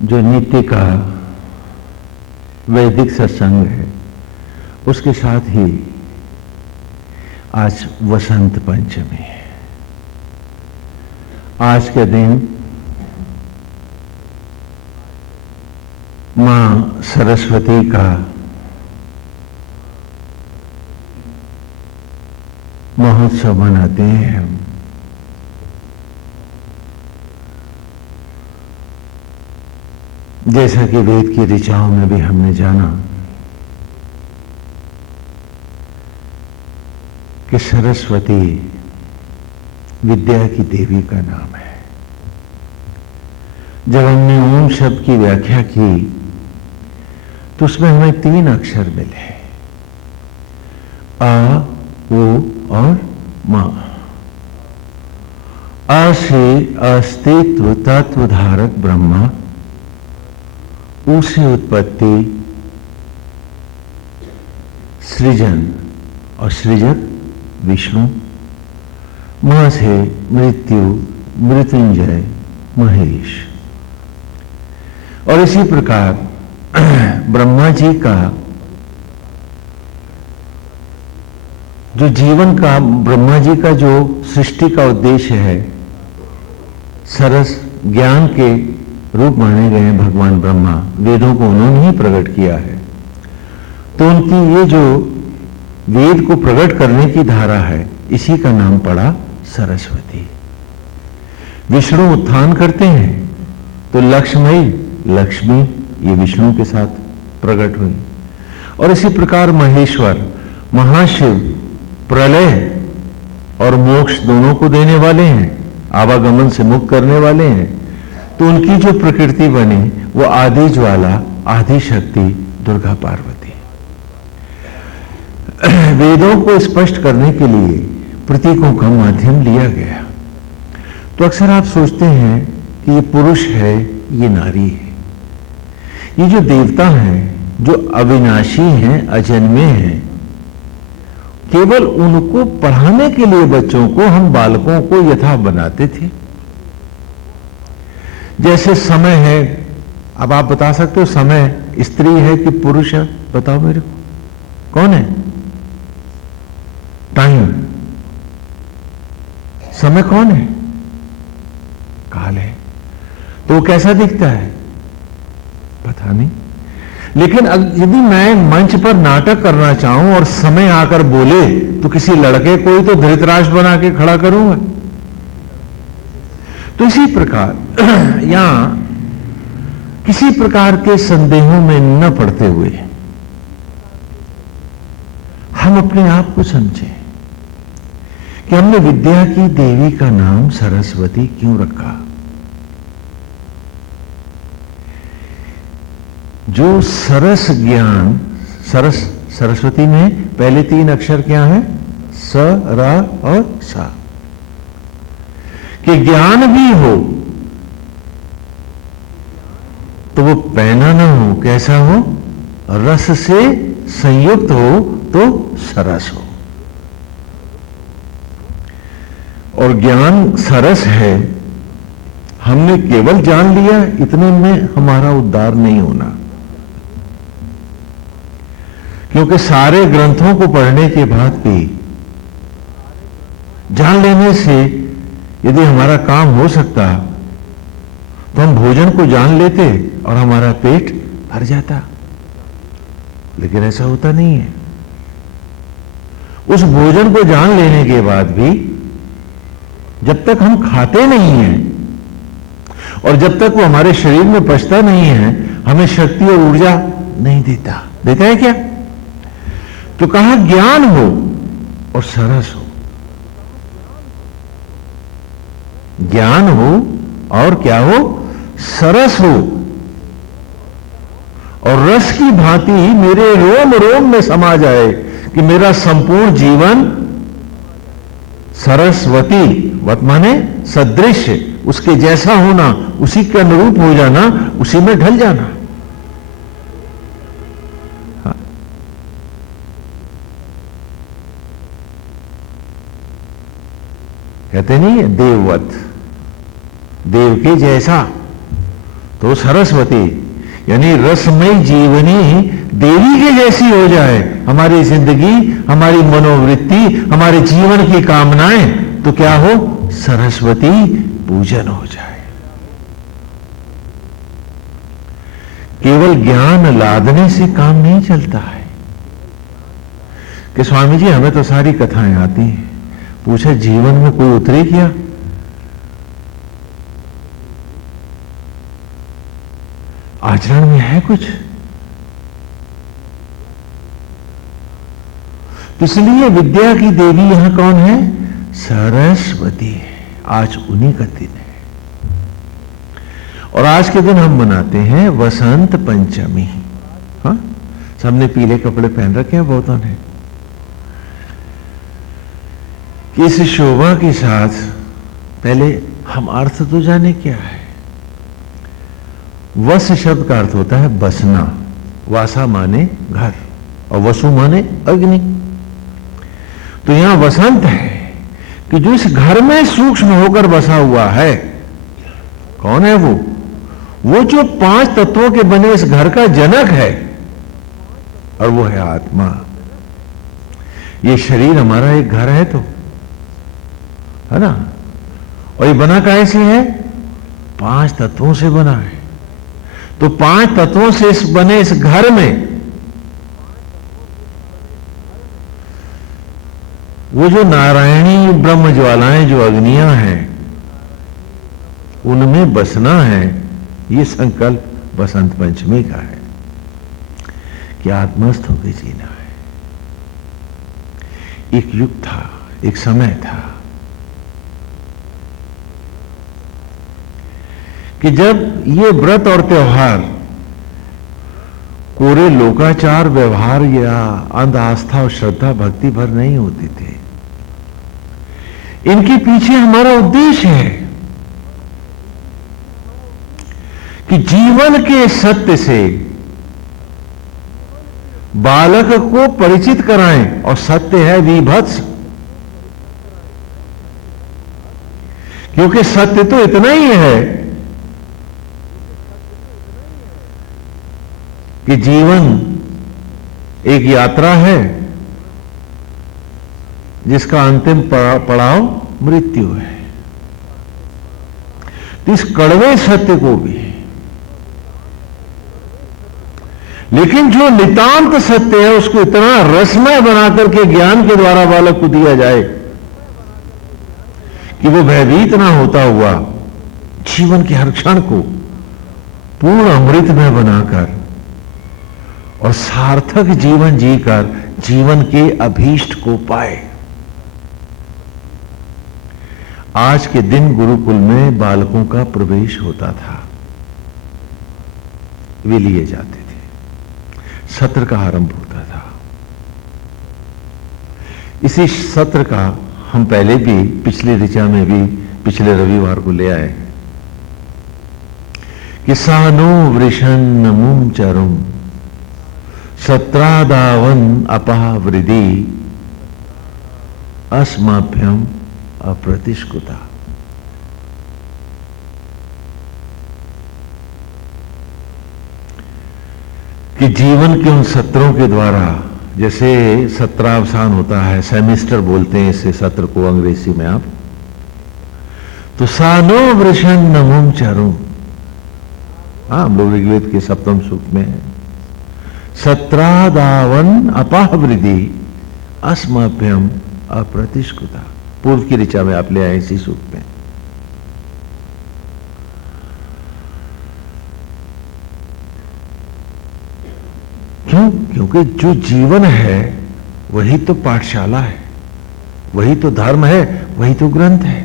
जो नित्य का वैदिक सत्संग है, उसके साथ ही आज वसंत पंचमी है। आज के दिन मां सरस्वती का महोत्सव मनाते हैं हम। जैसा कि वेद की ऋचाओं में भी हमने जाना कि सरस्वती विद्या की देवी का नाम है। जब हमने ओम शब्द की व्याख्या की तो उसमें हमें 3 अक्षर मिले, आ, ओ और मां। आ से अस्तित्व तत्व धारक ब्रह्मा, ऊ से उत्पत्ति सृजन और सृजक विष्णु, मां से मृत्यु मृत्युंजय महेश। और इसी प्रकार ब्रह्मा जी का जो जीवन का, ब्रह्मा जी का जो सृष्टि का उद्देश्य है, सरस ज्ञान के रूप माने गए हैं भगवान ब्रह्मा। वेदों को उन्होंने ही प्रकट किया है। तो उनकी ये जो वेद को प्रकट करने की धारा है, इसी का नाम पड़ा सरस्वती। विष्णु उत्थान करते हैं तो लक्ष्मयी लक्ष्मी ये विष्णु के साथ प्रकट हुई। और इसी प्रकार महेश्वर महाशिव प्रलय और मोक्ष दोनों को देने वाले हैं, आवागमन से मुक्त करने वाले हैं। तो उनकी जो प्रकृति बनी वो आदि ज्वाला, आदि शक्ति दुर्गा पार्वती। वेदों को स्पष्ट करने के लिए प्रतीकों का माध्यम लिया गया। तो अक्सर आप सोचते हैं कि ये पुरुष है, ये नारी है। ये जो देवता हैं, जो अविनाशी हैं, अजन्मे हैं, केवल उनको पढ़ाने के लिए बच्चों को, हम बालकों को यथा बनाते थे। जैसे समय है, अब आप बता सकते हो समय स्त्री है कि पुरुष है? बताओ मेरे को, कौन है? टाइम, समय कौन है? काल है। तो वो कैसा दिखता है? पता नहीं। लेकिन यदि मैं मंच पर नाटक करना चाहूं और समय आकर बोले तो किसी लड़के को ही तो धृतराष्ट्र बना के खड़ा करूंगा। तो इसी प्रकार यहां किसी प्रकार के संदेहों में न पड़ते हुए हम अपने आप को समझें कि हमने विद्या की देवी का नाम सरस्वती क्यों रखा। जो सरस ज्ञान, सरस्वती में पहले 3 अक्षर क्या है? स, रा और सा। कि ज्ञान भी हो तो वो पैना ना हो, कैसा हो? रस से संयुक्त हो तो सरस हो। और ज्ञान सरस है, हमने केवल जान लिया इतने में हमारा उद्धार नहीं होना। क्योंकि सारे ग्रंथों को पढ़ने के बाद भी जान लेने से यदि हमारा काम हो सकता तो हम भोजन को जान लेते और हमारा पेट भर जाता। लेकिन ऐसा होता नहीं है। उस भोजन को जान लेने के बाद भी जब तक हम खाते नहीं हैं और जब तक वो हमारे शरीर में पचता नहीं है, हमें शक्ति और ऊर्जा नहीं देता। देता है क्या? तो कहा ज्ञान हो और सरस हो। ज्ञान हो और क्या हो? सरस हो। और रस की भांति मेरे रोम रोम में समा जाए कि मेरा संपूर्ण जीवन सरस्वती, वत माने सदृश, उसके जैसा होना, उसी के अनुरूप हो जाना, उसी में ढल जाना। कहते नहीं है देववत, देव के जैसा। तो सरस्वती यानी रसमय जीवनी देवी के जैसी हो जाए हमारी जिंदगी, हमारी मनोवृत्ति, हमारे जीवन की कामनाएं, तो क्या हो, सरस्वती पूजन हो जाए। केवल ज्ञान लादने से काम नहीं चलता है कि स्वामी जी हमें तो सारी कथाएं आती हैं। पूछा जीवन में कोई उतरे क्या? आचरण में है कुछ? इसलिए विद्या की देवी यहां कौन है? सरस्वती है। आज उन्हीं का दिन है और आज के दिन हम मनाते हैं वसंत पंचमी। हाँ, सबने पीले कपड़े पहन रखे हैं बहुतों ने। इस शोभा के साथ पहले हम अर्थ तो जाने क्या है। वस शब्द का अर्थ होता है बसना। वासा माने घर और वसु माने अग्नि। तो यहां वसंत है कि जो इस घर में सूक्ष्म होकर बसा हुआ है, कौन है वो जो 5 तत्वों के बने इस घर का जनक है, और वो है आत्मा। ये शरीर हमारा एक घर है तो, है ना, और ये बना कैसे है? 5 तत्वों से बना है। तो 5 तत्वों से बने इस घर में वो जो नारायणी ब्रह्म ज्वालाएं, जो अग्नियां हैं, उनमें बसना है। ये संकल्प बसंत पंचमी का है कि आत्मस्थ होकर जीना है। एक युग था, एक समय था कि जब ये व्रत और त्योहार कोरे लोकाचार व्यवहार या अंध आस्था और श्रद्धा भक्ति भर नहीं होते थे। इनके पीछे हमारा उद्देश्य है कि जीवन के सत्य से बालक को परिचित कराएं, और सत्य है विभत्स। क्योंकि सत्य तो इतना ही है कि जीवन एक यात्रा है जिसका अंतिम पड़ाव मृत्यु है। तो इस कड़वे सत्य को भी, लेकिन जो नितांत सत्य है उसको इतना रसमय बनाकर के ज्ञान के द्वारा बालक को दिया जाए कि वो भयभीत ना होता हुआ जीवन के हर क्षण को पूर्ण अमृत में बनाकर और सार्थक जीवन जीकर जीवन के अभीष्ट को पाए। आज के दिन गुरुकुल में बालकों का प्रवेश होता था, वे लिए जाते थे, सत्र का आरंभ होता था। इसी सत्र का हम पहले भी पिछली ऋचा में भी पिछले रविवार को ले आए कि सानो वृषण नमुम चरुम सत्रादावन अपहा वृद्धि अस्माभ्यम अप्रतिष्कुता। कि जीवन के उन सत्रों के द्वारा, जैसे सत्रावसान होता है, सेमेस्टर बोलते हैं इसे सत्र को अंग्रेजी में आप, तो सानो वृषण नमुम चरुम, हाँ हम लोग ऋग्वेद के सप्तम सूक्त में है, सत्रादावन अपावृद्धि अस्माभ्यम अप्रतिष्कुता। पूर्व की ऋचा में आप ले आए इसी सूक्त में। क्यों? क्योंकि जो जीवन है वही तो पाठशाला है, वही तो धर्म है, वही तो ग्रंथ है,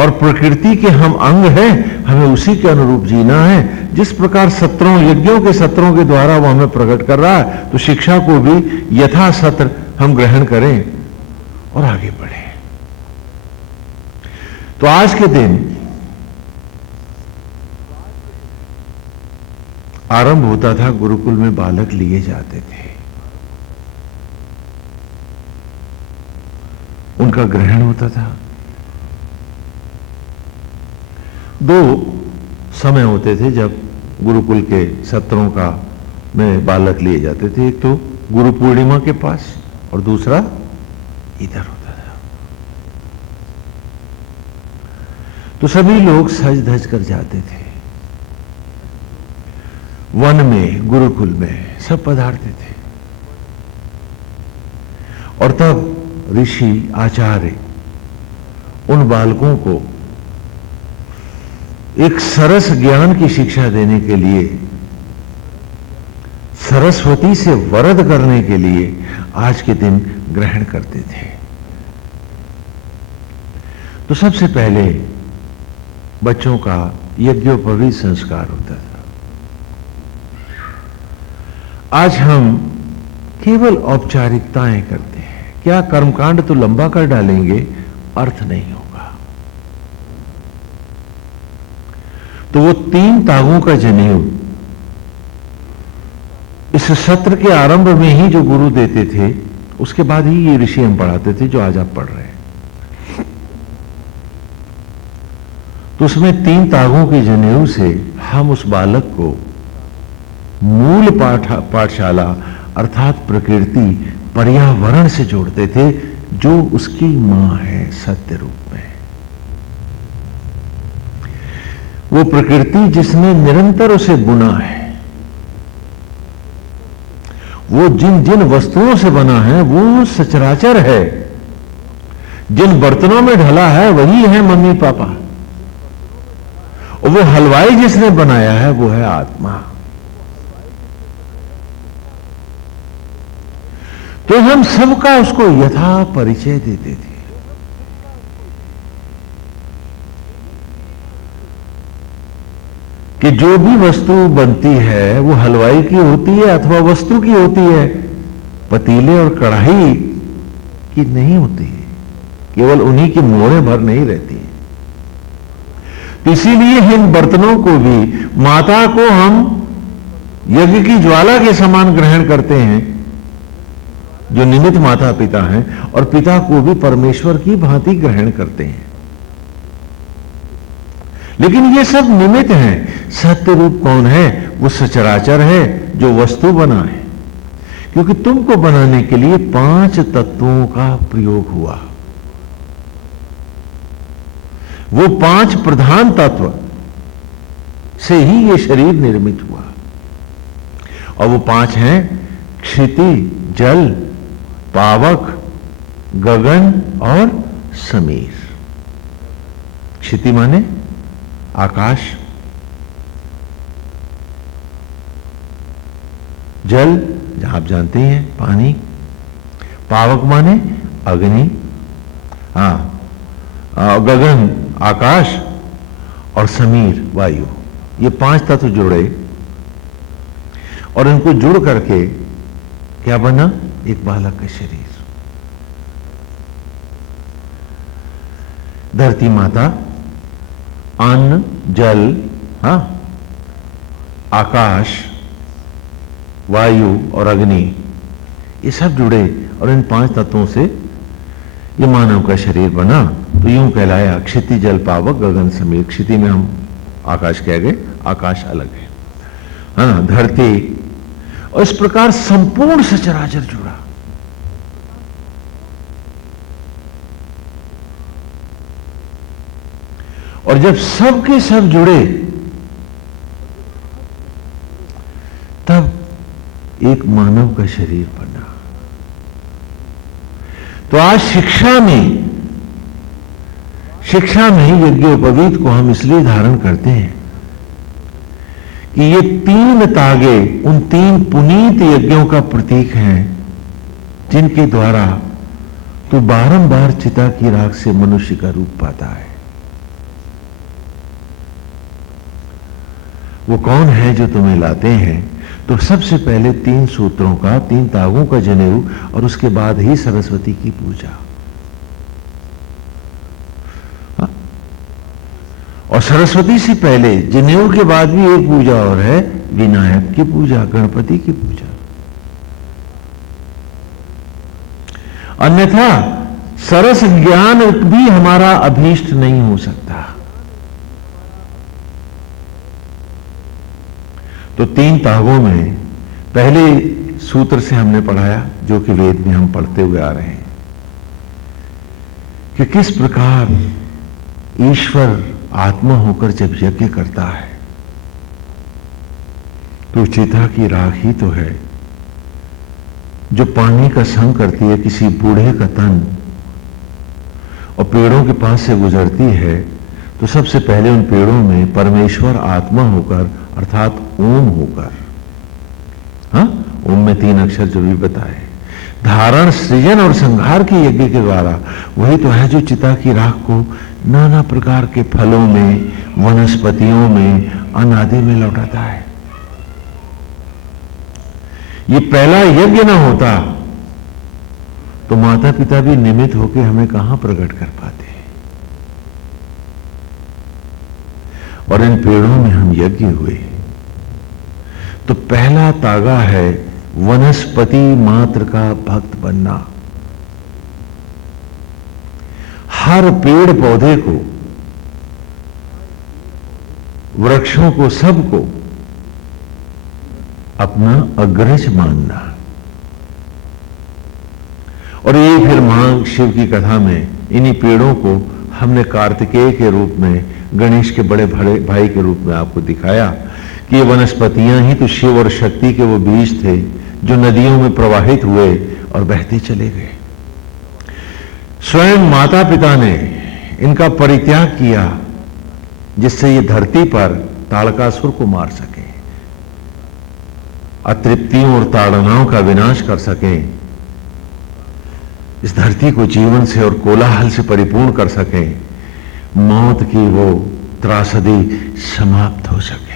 और प्रकृति के हम अंग हैं, हमें उसी के अनुरूप जीना है। जिस प्रकार सत्रों यज्ञों के सत्रों के द्वारा वो हमें प्रकट कर रहा है, तो शिक्षा को भी यथा सत्र हम ग्रहण करें और आगे बढ़े। तो आज के दिन आरंभ होता था, गुरुकुल में बालक लिए जाते थे, उनका ग्रहण होता था। 2 समय होते थे जब गुरुकुल के सत्रों का में बालक लिए जाते थे। एक तो गुरु पूर्णिमा के पास और दूसरा इधर होता था। तो सभी लोग सज धज कर जाते थे, वन में गुरुकुल में सब पधारते थे। और तब ऋषि आचार्य उन बालकों को एक सरस ज्ञान की शिक्षा देने के लिए, सरस्वती से वरद करने के लिए आज के दिन ग्रहण करते थे। तो सबसे पहले बच्चों का यज्ञोपवीत संस्कार होता था। आज हम केवल औपचारिकताएं करते हैं। क्या कर्मकांड तो लंबा कर डालेंगे, अर्थ नहीं होगा। तो वो 3 तागों का जनेऊ इस सत्र के आरंभ में ही जो गुरु देते थे, उसके बाद ही ये ऋषि हम पढ़ाते थे जो आज आप पढ़ रहे हैं। तो उसमें 3 तागों के जनेऊ से हम उस बालक को मूल पाठशाला अर्थात प्रकृति, पर्यावरण से जोड़ते थे, जो उसकी मां है सत्य रूप में। वो प्रकृति जिसने निरंतर उसे बुना है, वो जिन जिन वस्तुओं से बना है वो सचराचर है। जिन बर्तनों में ढला है वही है मम्मी पापा, और वो हलवाई जिसने बनाया है वो है आत्मा। तो हम सबका उसको यथा परिचय देते थे। कि जो भी वस्तु बनती है वो हलवाई की होती है अथवा वस्तु की होती है, पतीले और कढ़ाई की नहीं होती है, केवल उन्हीं की मोहरें भर नहीं रहती है। तो इसीलिए इन बर्तनों को भी माता को हम यज्ञ की ज्वाला के समान ग्रहण करते हैं, जो निमित्त माता पिता हैं, और पिता को भी परमेश्वर की भांति ग्रहण करते हैं। लेकिन ये सब निमित्त हैं। सत्य रूप कौन है? वो सचराचर है जो वस्तु बना है। क्योंकि तुमको बनाने के लिए 5 तत्वों का प्रयोग हुआ। वो 5 प्रधान तत्व से ही ये शरीर निर्मित हुआ। और वो 5 हैं क्षिति, जल, पावक, गगन और समीर। क्षिति माने आकाश, जल जहां आप जानते हैं पानी, पावक माने अग्नि, गगन आकाश, और समीर वायु। ये 5 तत्व जुड़े और इनको जुड़ करके क्या बना? एक बालक का शरीर। धरती माता, अन्न, जल, आकाश, वायु और अग्नि, ये सब जुड़े और इन 5 तत्वों से ये मानव का शरीर बना। तो यूं कहलाया क्षिति, जल, पावक, गगन, समीर। क्षिति में हम आकाश कह गए, आकाश अलग है, धरती, और इस प्रकार संपूर्ण सचराचर जुड़ा। और जब सब के सब जुड़े तब एक मानव का शरीर बना। तो आज शिक्षा में यज्ञोपवीत को हम इसलिए धारण करते हैं कि ये 3 तागे उन 3 पुनीत यज्ञों का प्रतीक हैं, जिनके द्वारा तू बारंबार चिता की राख से मनुष्य का रूप पाता है। वो कौन है जो तुम्हें लाते हैं? तो सबसे पहले 3 सूत्रों का, 3 तागों का जनेऊ, और उसके बाद ही सरस्वती की पूजा। और सरस्वती से पहले जनेऊ के बाद भी एक पूजा और है, विनायक की पूजा, गणपति की पूजा। अन्यथा सरस ज्ञान भी हमारा अभीष्ट नहीं हो सकता। तो 3 तागों में पहले सूत्र से हमने पढ़ाया, जो कि वेद में हम पढ़ते हुए आ रहे हैं, कि किस प्रकार ईश्वर आत्मा होकर जब यज्ञ करता है तो चिता की राख ही तो है जो पानी का संग करती है किसी बूढ़े का तन और पेड़ों के पास से गुजरती है, तो सबसे पहले उन पेड़ों में परमेश्वर आत्मा होकर अर्थात ओम होकर, हाँ, ओम में 3 अक्षर जो भी बताए, धारण, सृजन और संहार के यज्ञ के द्वारा वही तो है जो चिता की राख को नाना प्रकार के फलों में, वनस्पतियों में, अनादि में लौटाता है। ये पहला यज्ञ ना होता तो माता पिता भी निमित्त होकर हमें कहां प्रकट कर पाते हैं। और इन पेड़ों में हम यज्ञ हुए। तो पहला तागा है वनस्पति मात्र का भक्त बनना। हर पेड़ पौधे को, वृक्षों को, सबको अपना अग्रज मानना। और ये फिर महान शिव की कथा में इन्हीं पेड़ों को हमने कार्तिकेय के रूप में, गणेश के बड़े भाई के रूप में आपको दिखाया कि ये वनस्पतियां ही तो शिव और शक्ति के वो बीज थे जो नदियों में प्रवाहित हुए और बहते चले गए। स्वयं माता पिता ने इनका परित्याग किया जिससे ये धरती पर ताड़कासुर को मार सके, अतृप्तियों और ताड़नाओं का विनाश कर सकें, इस धरती को जीवन से और कोलाहल से परिपूर्ण कर सकें, मौत की वो त्रासदी समाप्त हो सके।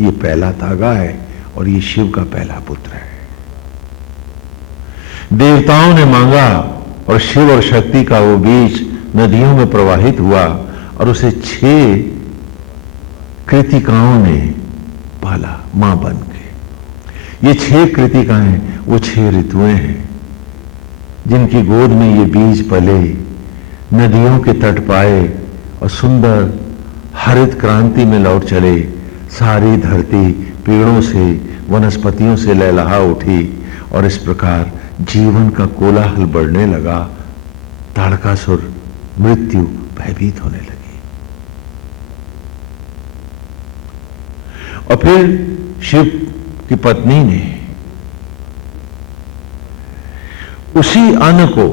ये पहला तागा है और ये शिव का पहला पुत्र है। देवताओं ने मांगा और शिव और शक्ति का वो बीज नदियों में प्रवाहित हुआ और उसे 6 कृतिकाओं ने पाला मां बन के। ये 6 कृतिकाएं वो 6 ऋतुएं हैं जिनकी गोद में ये बीज पले, नदियों के तट पाए और सुंदर हरित क्रांति में लौट चले। सारी धरती पेड़ों से, वनस्पतियों से लहलहा उठी और इस प्रकार जीवन का कोलाहल बढ़ने लगा। ताड़कासुर, मृत्यु भयभीत होने लगी। और फिर शिव की पत्नी ने उसी अन्न को,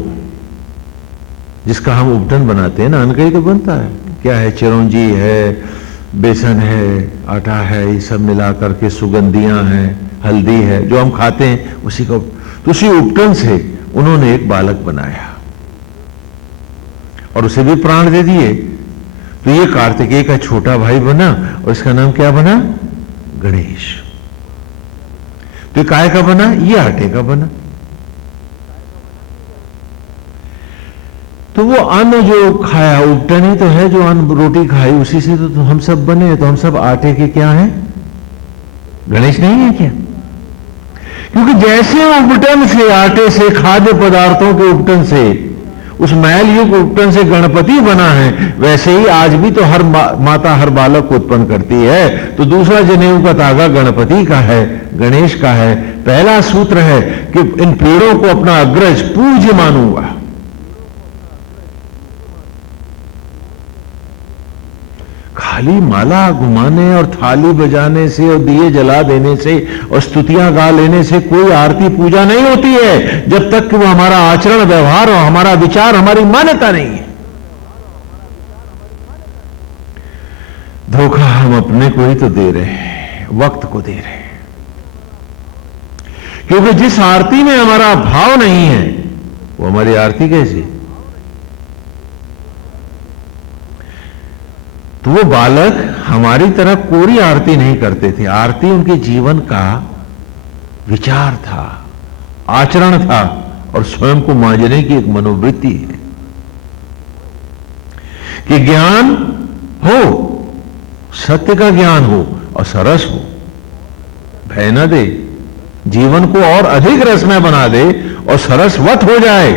जिसका हम उपटन बनाते हैं ना, अन्न का ही तो बनता है, क्या है, चिरौंजी है, बेसन है, आटा है, ये सब मिला करके सुगंधियां हैं, हल्दी है, जो हम खाते हैं उसी को। तो उसी उपटन से उन्होंने एक बालक बनाया और उसे भी प्राण दे दिए। तो ये कार्तिकेय का छोटा भाई बना और इसका नाम क्या बना? गणेश। तो काय का बना? ये आटे का बना। तो वो अन्न जो खाया, उपटन ही तो है, जो अन्न रोटी खाई उसी से तो हम सब बने। तो हम सब आटे के क्या हैं? गणेश नहीं है क्या? क्योंकि जैसे उपटन से, आटे से, खाद्य पदार्थों के उपटन से, उस मैल युग उपटन से गणपति बना है, वैसे ही आज भी तो हर माता हर बालक को उत्पन्न करती है। तो दूसरा जनेऊ का तागा गणपति का है, गणेश का है। पहला सूत्र है कि इन पेड़ों को अपना अग्रज पूज्य मानूंगा। खाली माला घुमाने और थाली बजाने से और दिए जला देने से और स्तुतियां गा लेने से कोई आरती पूजा नहीं होती है, जब तक कि वो हमारा आचरण, व्यवहार और हमारा विचार, हमारी मान्यता नहीं है। धोखा हम अपने को ही तो दे रहे हैं, वक्त को दे रहे हैं। क्योंकि जिस आरती में हमारा भाव नहीं है वो हमारी आरती कैसी? तो वो बालक हमारी तरह कोरी आरती नहीं करते थे। आरती उनके जीवन का विचार था, आचरण था और स्वयं को मांझने की एक मनोवृत्ति है कि ज्ञान हो, सत्य का ज्ञान हो और सरस हो, भय न दे, जीवन को और अधिक रसमय बना दे और सरसवत हो जाए।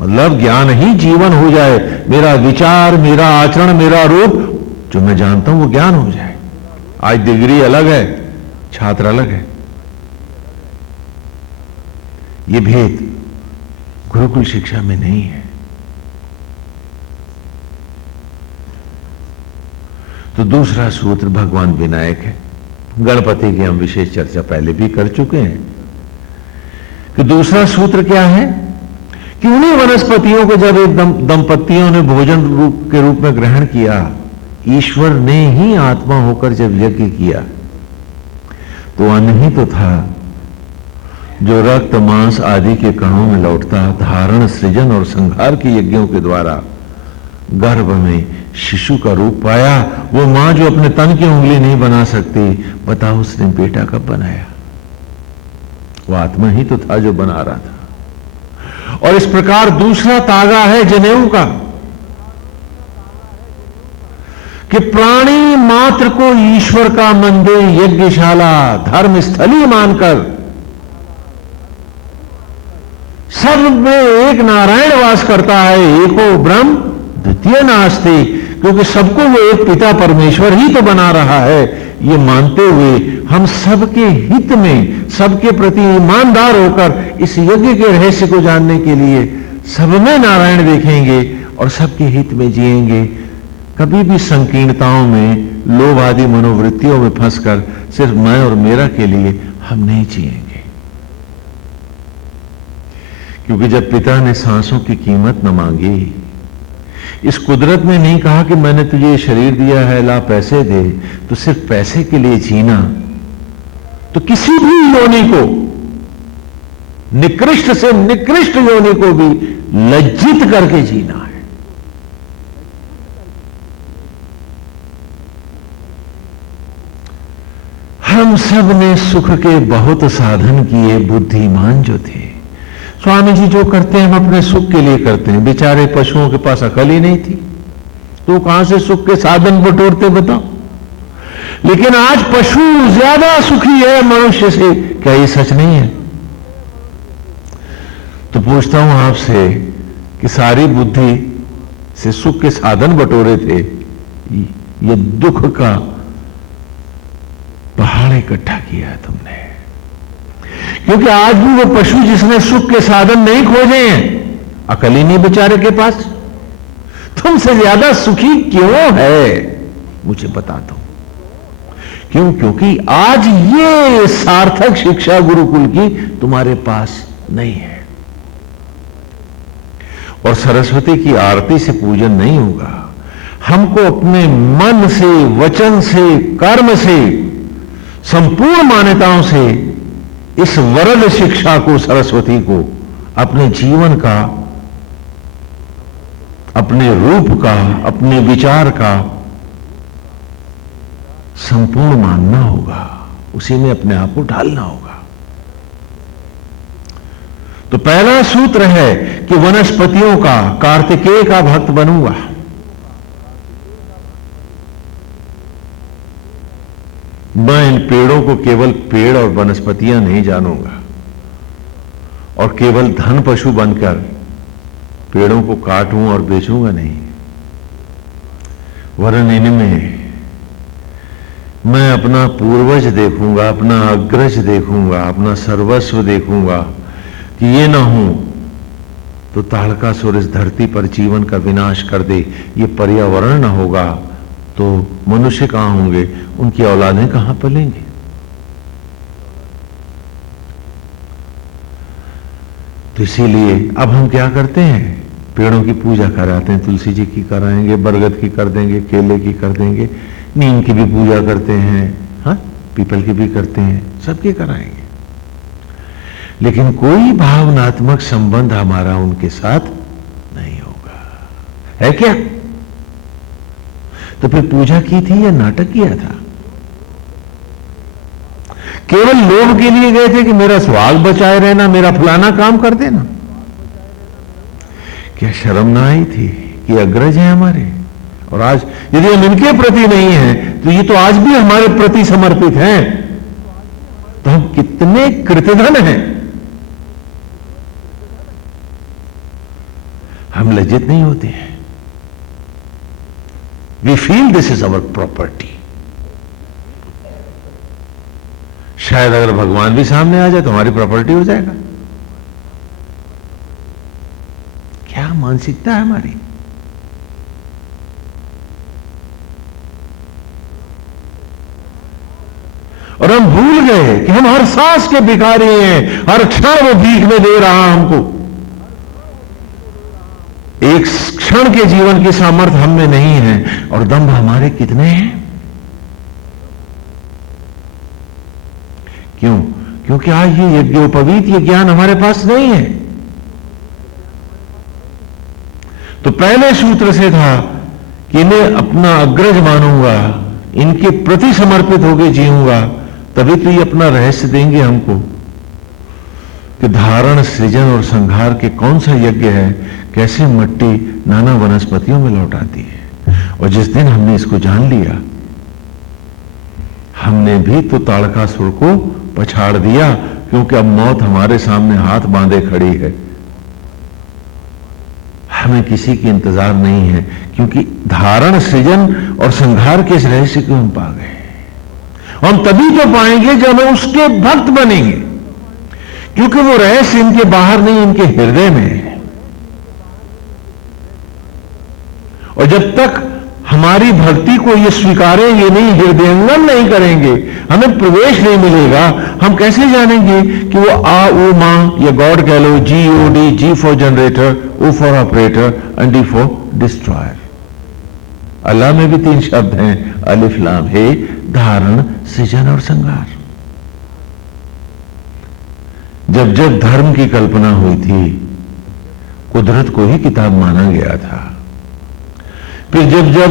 मतलब ज्ञान ही जीवन हो जाए, मेरा विचार, मेरा आचरण, मेरा रूप जो मैं जानता हूं वो ज्ञान हो जाए। आज डिग्री अलग है, छात्र अलग है। ये भेद गुरुकुल शिक्षा में नहीं है। तो दूसरा सूत्र भगवान विनायक है। गणपति की हम विशेष चर्चा पहले भी कर चुके हैं कि दूसरा सूत्र क्या है कि उन्हीं वनस्पतियों को जब एक दंपतियों ने भोजन के रूप में ग्रहण किया, ईश्वर ने ही आत्मा होकर जब यज्ञ किया तो अन्न ही तो था जो रक्त मांस आदि के कणों में लौटता, धारण सृजन और संहार के यज्ञों के द्वारा गर्भ में शिशु का रूप पाया। वो मां जो अपने तन की उंगली नहीं बना सकती, बताओ उसने बेटा कब बनाया? वो आत्मा ही तो था जो बना रहा था। और इस प्रकार दूसरा तागा है जनेऊ का कि प्राणी मात्र को ईश्वर का मंदिर, यज्ञशाला, धर्म स्थली मानकर सब में एक नारायण वास करता है, एको ब्रह्म द्वितीय नास्ति, क्योंकि सबको वो एक पिता परमेश्वर ही तो बना रहा है। ये मानते हुए हम सबके हित में, सबके प्रति ईमानदार होकर इस यज्ञ के रहस्य को जानने के लिए सब में नारायण देखेंगे और सबके हित में जिएंगे। कभी भी संकीर्णताओं में, लोभ आदि मनोवृत्तियों में फंसकर सिर्फ मैं और मेरा के लिए हम नहीं जिएंगे। क्योंकि जब पिता ने सांसों की कीमत न मांगी, इस कुदरत ने नहीं कहा कि मैंने तुझे शरीर दिया है, ला पैसे दे, तो सिर्फ पैसे के लिए जीना, तो किसी भी योनि को, निकृष्ट से निकृष्ट योनि को भी लज्जित करके जीना है। हम सब ने सुख के बहुत साधन किए, बुद्धिमान जो थे। स्वामी जी जो करते हैं हम अपने सुख के लिए करते हैं। बेचारे पशुओं के पास अकल ही नहीं थी तो कहां से सुख के साधन बटोरते बताओ। लेकिन आज पशु ज्यादा सुखी है मनुष्य से, क्या ये सच नहीं है? तो पूछता हूं आपसे कि सारी बुद्धि से सुख के साधन बटोरे थे, ये दुख का पहाड़ इकट्ठा किया है तुमने। क्योंकि आज भी वो पशु जिसने सुख के साधन नहीं खोजे हैं, अकल ही नहीं बेचारे के पास, तुमसे ज्यादा सुखी क्यों है मुझे बता दो। क्यों? क्योंकि आज ये सार्थक शिक्षा गुरुकुल की तुम्हारे पास नहीं है। और सरस्वती की आरती से पूजन नहीं होगा। हमको अपने मन से, वचन से, कर्म से, संपूर्ण मान्यताओं से इस वरद शिक्षा को, सरस्वती को अपने जीवन का, अपने रूप का, अपने विचार का संपूर्ण मानना होगा, उसी में अपने आप को ढालना होगा। तो पहला सूत्र है कि वनस्पतियों का, कार्तिकेय का भक्त बनूंगा। मैं इन पेड़ों को केवल पेड़ और वनस्पतियां नहीं जानूंगा और केवल धन पशु बनकर पेड़ों को काटूं और बेचूंगा नहीं, वरन इनमें मैं अपना पूर्वज देखूंगा, अपना अग्रज देखूंगा, अपना सर्वस्व देखूंगा कि ये ना हो तो ताड़कासुर इस धरती पर जीवन का विनाश कर दे, ये पर्यावरण ना होगा तो मनुष्य कहां होंगे, उनकी औलादें कहां पलेंगी। तो इसीलिए अब हम क्या करते हैं, पेड़ों की पूजा कराते हैं, तुलसी जी की कराएंगे, बरगद की कर देंगे, केले की कर देंगे, नीम की भी पूजा करते हैं, हाँ पीपल की भी करते हैं, सबकी कराएंगे। लेकिन कोई भावनात्मक संबंध हमारा उनके साथ नहीं होगा, है क्या? तो फिर पूजा की थी या नाटक किया था? केवल लोभ के लिए गए थे कि मेरा स्वाग बचाए रहना, मेरा फलाना काम कर देना। क्या शर्म ना आई थी कि अग्रज हैं हमारे, और आज यदि हम इनके प्रति नहीं हैं तो ये तो आज भी हमारे प्रति समर्पित हैं, तो हम कितने कृतघ्न हैं। हम लज्जित नहीं होते हैं। We feel this is our property. शायद अगर भगवान भी सामने आ जाए तो हमारी प्रॉपर्टी हो जाएगा। क्या मानसिकता है हमारी। और हम भूल गए कि हम हर सांस के भिखारी हैं, हर क्षण वो भीख में दे रहा हमको। एक क्षण के जीवन की सामर्थ्य हम में नहीं है और दंभ हमारे कितने हैं। क्यों? क्योंकि आज ये यज्ञोपवीत ये ज्ञान हमारे पास नहीं है। तो पहले सूत्र से था कि मैं अपना अग्रज मानूंगा, इनके प्रति समर्पित होकर जीऊंगा, तभी तो ये अपना रहस्य देंगे हमको कि धारण, सृजन और संहार के कौन सा यज्ञ है, कैसे मिट्टी नाना वनस्पतियों में लौटाती है। और जिस दिन हमने इसको जान लिया, हमने भी तो ताड़कासुर को पछाड़ दिया, क्योंकि अब मौत हमारे सामने हाथ बांधे खड़ी है। हमें किसी की इंतजार नहीं है, क्योंकि धारण, सृजन और संहार के इस रहस्य को हम पा गए। हम तभी तो पाएंगे जब हम उसके भक्त बनेंगे, क्योंकि वो रहस्य इनके बाहर नहीं, इनके हृदय में है। और जब तक हमारी भक्ति को ये स्वीकारेंगे नहीं, हृदयंगम नहीं करेंगे, हमें प्रवेश नहीं मिलेगा। हम कैसे जानेंगे कि वो आ, ओ, मां या गॉड कह लो, GOD, G for generator, O for operator and D for destroyer. Allah में भी 3 शब्द हैं, अलिफ लाम हे, धारण, सृजन और संहार। जब जब धर्म की कल्पना हुई थी, कुदरत को ही किताब माना गया था। फिर जब जब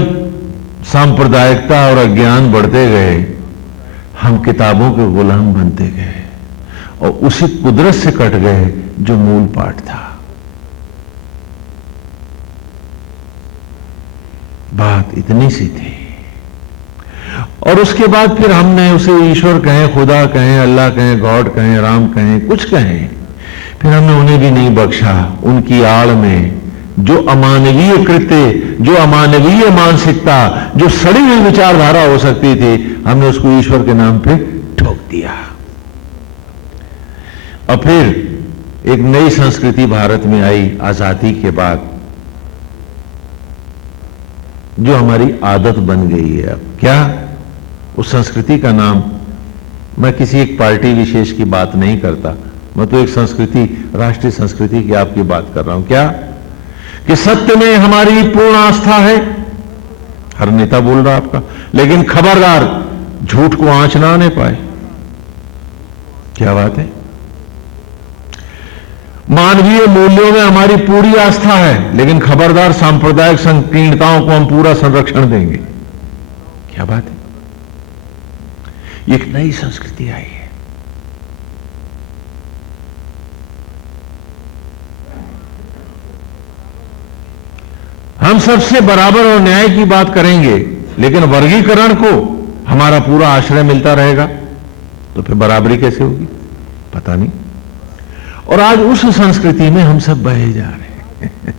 सांप्रदायिकता और अज्ञान बढ़ते गए, हम किताबों के गुलाम बनते गए और उसी कुदरत से कट गए जो मूल पाठ था। बात इतनी सी थी। और उसके बाद फिर हमने उसे ईश्वर कहें, खुदा कहें, अल्लाह कहें, गॉड कहें, राम कहें, कुछ कहें, फिर हमने उन्हें भी नहीं बख्शा। उनकी आड़ में जो अमानवीय कृत्य, जो अमानवीय मानसिकता, जो सड़ी हुई विचारधारा हो सकती थी, हमने उसको ईश्वर के नाम पे ठोक दिया। और फिर एक नई संस्कृति भारत में आई आजादी के बाद, जो हमारी आदत बन गई है। अब क्या? उस संस्कृति का नाम, मैं किसी एक पार्टी विशेष की बात नहीं करता, मैं तो एक संस्कृति, राष्ट्रीय संस्कृति की आपकी बात कर रहा हूं। क्या? कि सत्य में हमारी पूर्ण आस्था है। हर नेता बोल रहा आपका, लेकिन खबरदार झूठ को आंच ना आने पाए। क्या बात है? मानवीय मूल्यों में हमारी पूरी आस्था है, लेकिन खबरदार सांप्रदायिक संकीर्णताओं को हम पूरा संरक्षण देंगे। क्या बात है? एक नई संस्कृति आई है। हम सबसे बराबर और न्याय की बात करेंगे, लेकिन वर्गीकरण को हमारा पूरा आश्रय मिलता रहेगा, तो फिर बराबरी कैसे होगी? पता नहीं। और आज उस संस्कृति में हम सब बहे जा रहे हैं।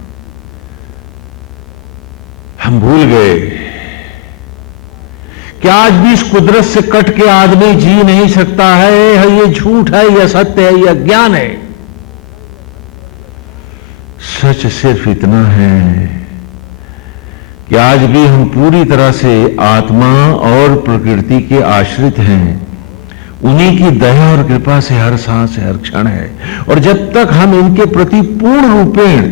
हम भूल गए कि आज भी इस कुदरत से कट के आदमी जी नहीं सकता है। ये झूठ है, यह सत्य है, यह ज्ञान है। सच सिर्फ इतना है कि आज भी हम पूरी तरह से आत्मा और प्रकृति के आश्रित हैं। उन्हीं की दया और कृपा से हर सांस हर क्षण है। और जब तक हम इनके प्रति पूर्ण रूपेण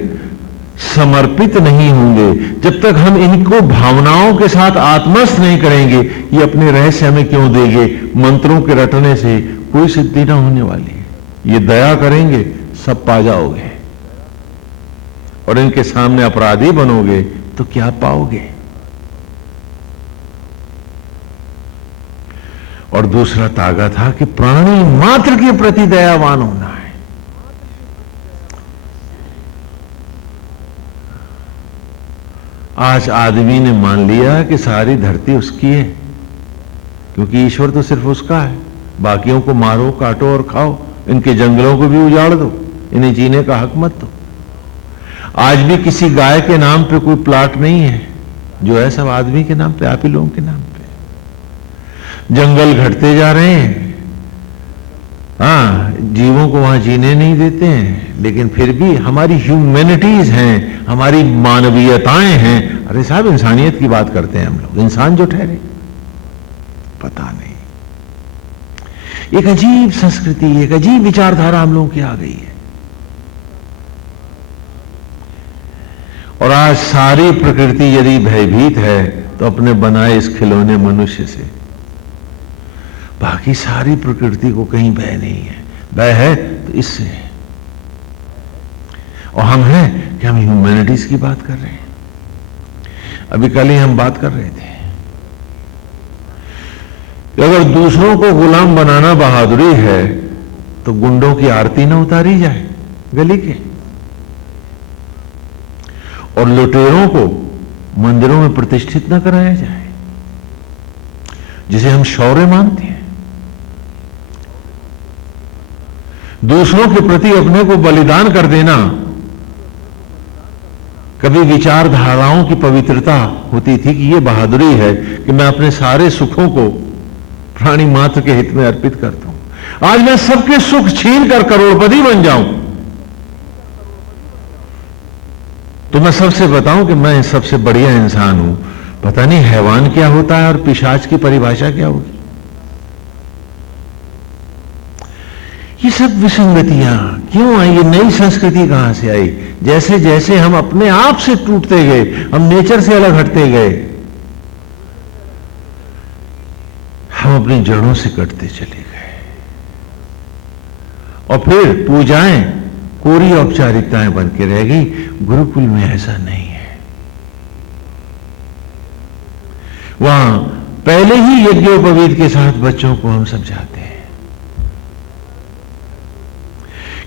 समर्पित नहीं होंगे, जब तक हम इनको भावनाओं के साथ आत्मस्थ नहीं करेंगे, ये अपने रहस्य हमें क्यों देंगे? मंत्रों के रटने से कोई सिद्धि ना होने वाली है। ये दया करेंगे, सब पा जाओगे, और इनके सामने अपराधी बनोगे तो क्या पाओगे? और दूसरा तागा था कि प्राणी मात्र के प्रति दयावान होना है। आज आदमी ने मान लिया कि सारी धरती उसकी है, क्योंकि ईश्वर तो सिर्फ उसका है। बाकियों को मारो, काटो और खाओ, इनके जंगलों को भी उजाड़ दो, इन्हें जीने का हक मत दो। आज भी किसी गाय के नाम पे कोई प्लाट नहीं है, जो है सब आदमी के नाम पे, आप ही लोगों के नाम पे। जंगल घटते जा रहे हैं, हाँ, जीवों को वहां जीने नहीं देते हैं, लेकिन फिर भी हमारी ह्यूमैनिटीज हैं, हमारी मानवीयताएं हैं। अरे साहब, इंसानियत की बात करते हैं हम लोग, इंसान जो ठहरे, पता नहीं। एक अजीब संस्कृति, एक अजीब विचारधारा हम लोगों की आ गई है। और आज सारी प्रकृति यदि भयभीत है तो अपने बनाए इस खिलौने मनुष्य से। बाकी सारी प्रकृति को कहीं भय नहीं है। भय है तो इससे है। और हम हैं कि हम ह्यूमैनिटीज की बात कर रहे हैं। अभी कल ही हम बात कर रहे थे कि अगर दूसरों को गुलाम बनाना बहादुरी है तो गुंडों की आरती ना उतारी जाए गली के, और लुटेरों को मंदिरों में प्रतिष्ठित न कराया जाए, जिसे हम शौर्य मानते हैं। दूसरों के प्रति अपने को बलिदान कर देना कभी विचारधाराओं की पवित्रता होती थी कि यह बहादुरी है कि मैं अपने सारे सुखों को प्राणी मात्र के हित में अर्पित करता हूं। आज मैं सबके सुख छीन कर करोड़पति बन जाऊं तो मैं सबसे बताऊं कि मैं सबसे बढ़िया इंसान हूं। पता नहीं हैवान क्या होता है और पिशाच की परिभाषा क्या होगी। ये सब विसंगतियां क्यों आई? ये नई संस्कृति कहां से आई? जैसे जैसे हम अपने आप से टूटते गए, हम नेचर से अलग हटते गए, हम अपनी जड़ों से कटते चले गए। और फिर पूजाएं कोरी औपचारिकताएं बन के रह गई। गुरुकुल में ऐसा नहीं है। वहां पहले ही यज्ञोपवीत के साथ बच्चों को हम समझाते हैं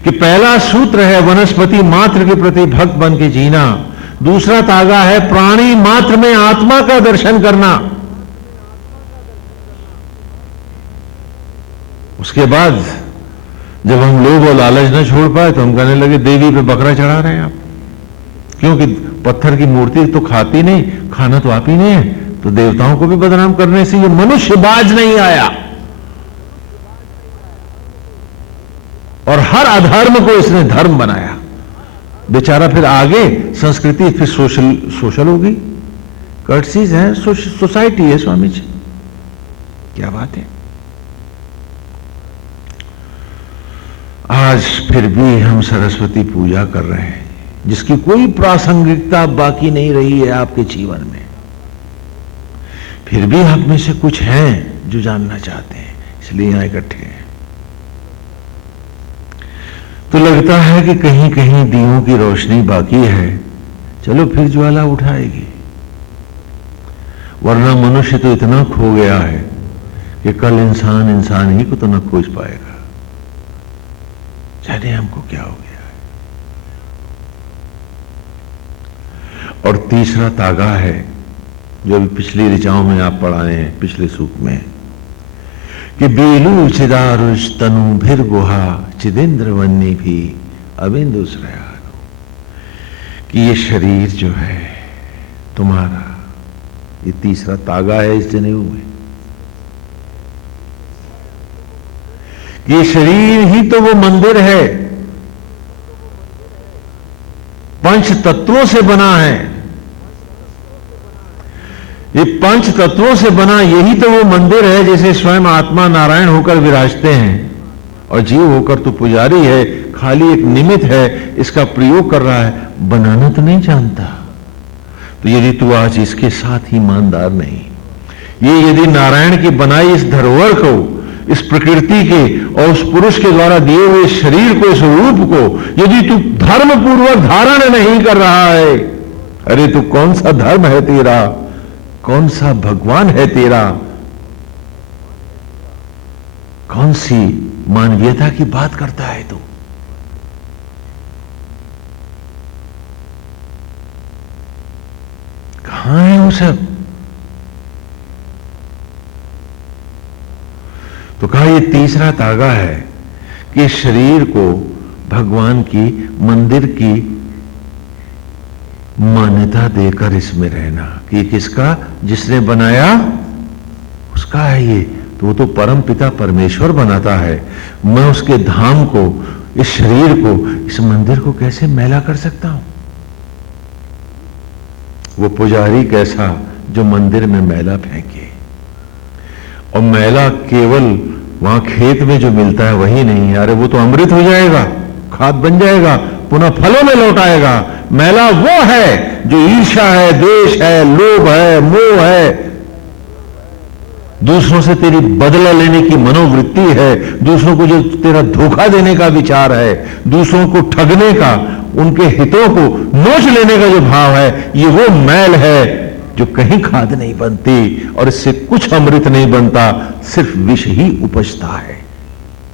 कि पहला सूत्र है वनस्पति मात्र के प्रति भक्त बन के जीना। दूसरा तागा है प्राणी मात्र में आत्मा का दर्शन करना। उसके बाद जब हम लोभ और लालच न छोड़ पाए तो हम कहने लगे देवी पे बकरा चढ़ा रहे हैं आप, क्योंकि पत्थर की मूर्ति तो खाती नहीं, खाना तो आप ही नहीं है, तो देवताओं को भी बदनाम करने से ये मनुष्य बाज नहीं आया। और हर अधर्म को इसने धर्म बनाया। बेचारा फिर आगे संस्कृति फिर सोशल होगी, कर्टसीज है, सोसाइटी है स्वामी जी। क्या बात है। आज फिर भी हम सरस्वती पूजा कर रहे हैं जिसकी कोई प्रासंगिकता बाकी नहीं रही है आपके जीवन में। फिर भी आप में से कुछ हैं जो जानना चाहते हैं, इसलिए यहां इकट्ठे हैं। तो लगता है कि कहीं कहीं दियों की रोशनी बाकी है। चलो फिर ज्वाला उठाएगी, वरना मनुष्य तो इतना खो गया है कि कल इंसान ही को तो न खोज पाएगा। जाने हमको क्या हो गया है। और तीसरा तागा है जो अभी पिछली ऋचाओं में आप पढ़ाए हैं, पिछले सूक्त में, कि बेलू चिदारुष तनु भिर गुहा चिदेंद्र वन्नी भी अबिंदु श्रयानु, कि ये शरीर जो है तुम्हारा, ये तीसरा तागा है इस जनेऊ में, कि ये शरीर ही तो वो मंदिर है, पंच तत्वों से बना है। ये पंच तत्वों से बना यही तो वो मंदिर है जैसे स्वयं आत्मा नारायण होकर विराजते हैं और जीव होकर तो पुजारी है, खाली एक निमित्त है, इसका प्रयोग कर रहा है, बनाना तो नहीं जानता। तो यदि तू आज इसके साथ ईमानदार नहीं, ये यदि नारायण की बनाई इस धरोहर को, इस प्रकृति के और उस पुरुष के द्वारा दिए हुए शरीर को, इस रूप को यदि तू धर्म पूर्वक धारण नहीं कर रहा है, अरे तू कौन सा धर्म है तेरा, कौन सा भगवान है तेरा, कौन सी मानवीयता की बात करता है तू। कहां है वो सब? तो कहा ये तीसरा तागा है कि शरीर को भगवान की मंदिर की मान्यता देकर इसमें रहना, कि किसका, जिसने बनाया उसका है ये, तो वो तो परम पिता परमेश्वर बनाता है। मैं उसके धाम को, इस शरीर को, इस मंदिर को कैसे मैला कर सकता हूं? वो पुजारी कैसा जो मंदिर में मैला फेंके। और मैला केवल वहां खेत में जो मिलता है वही नहीं है, अरे वो तो अमृत हो जाएगा, खाद बन जाएगा, पुनः फलों में लौट आएगा। मैला वो है जो ईर्ष्या है, द्वेष है, लोभ है, मोह है, दूसरों से तेरी बदला लेने की मनोवृत्ति है, दूसरों को जो तेरा धोखा देने का विचार है, दूसरों को ठगने का, उनके हितों को नोच लेने का जो भाव है, ये वो मैल है जो कहीं खाद नहीं बनती और इससे कुछ अमृत नहीं बनता, सिर्फ विष ही उपजता है।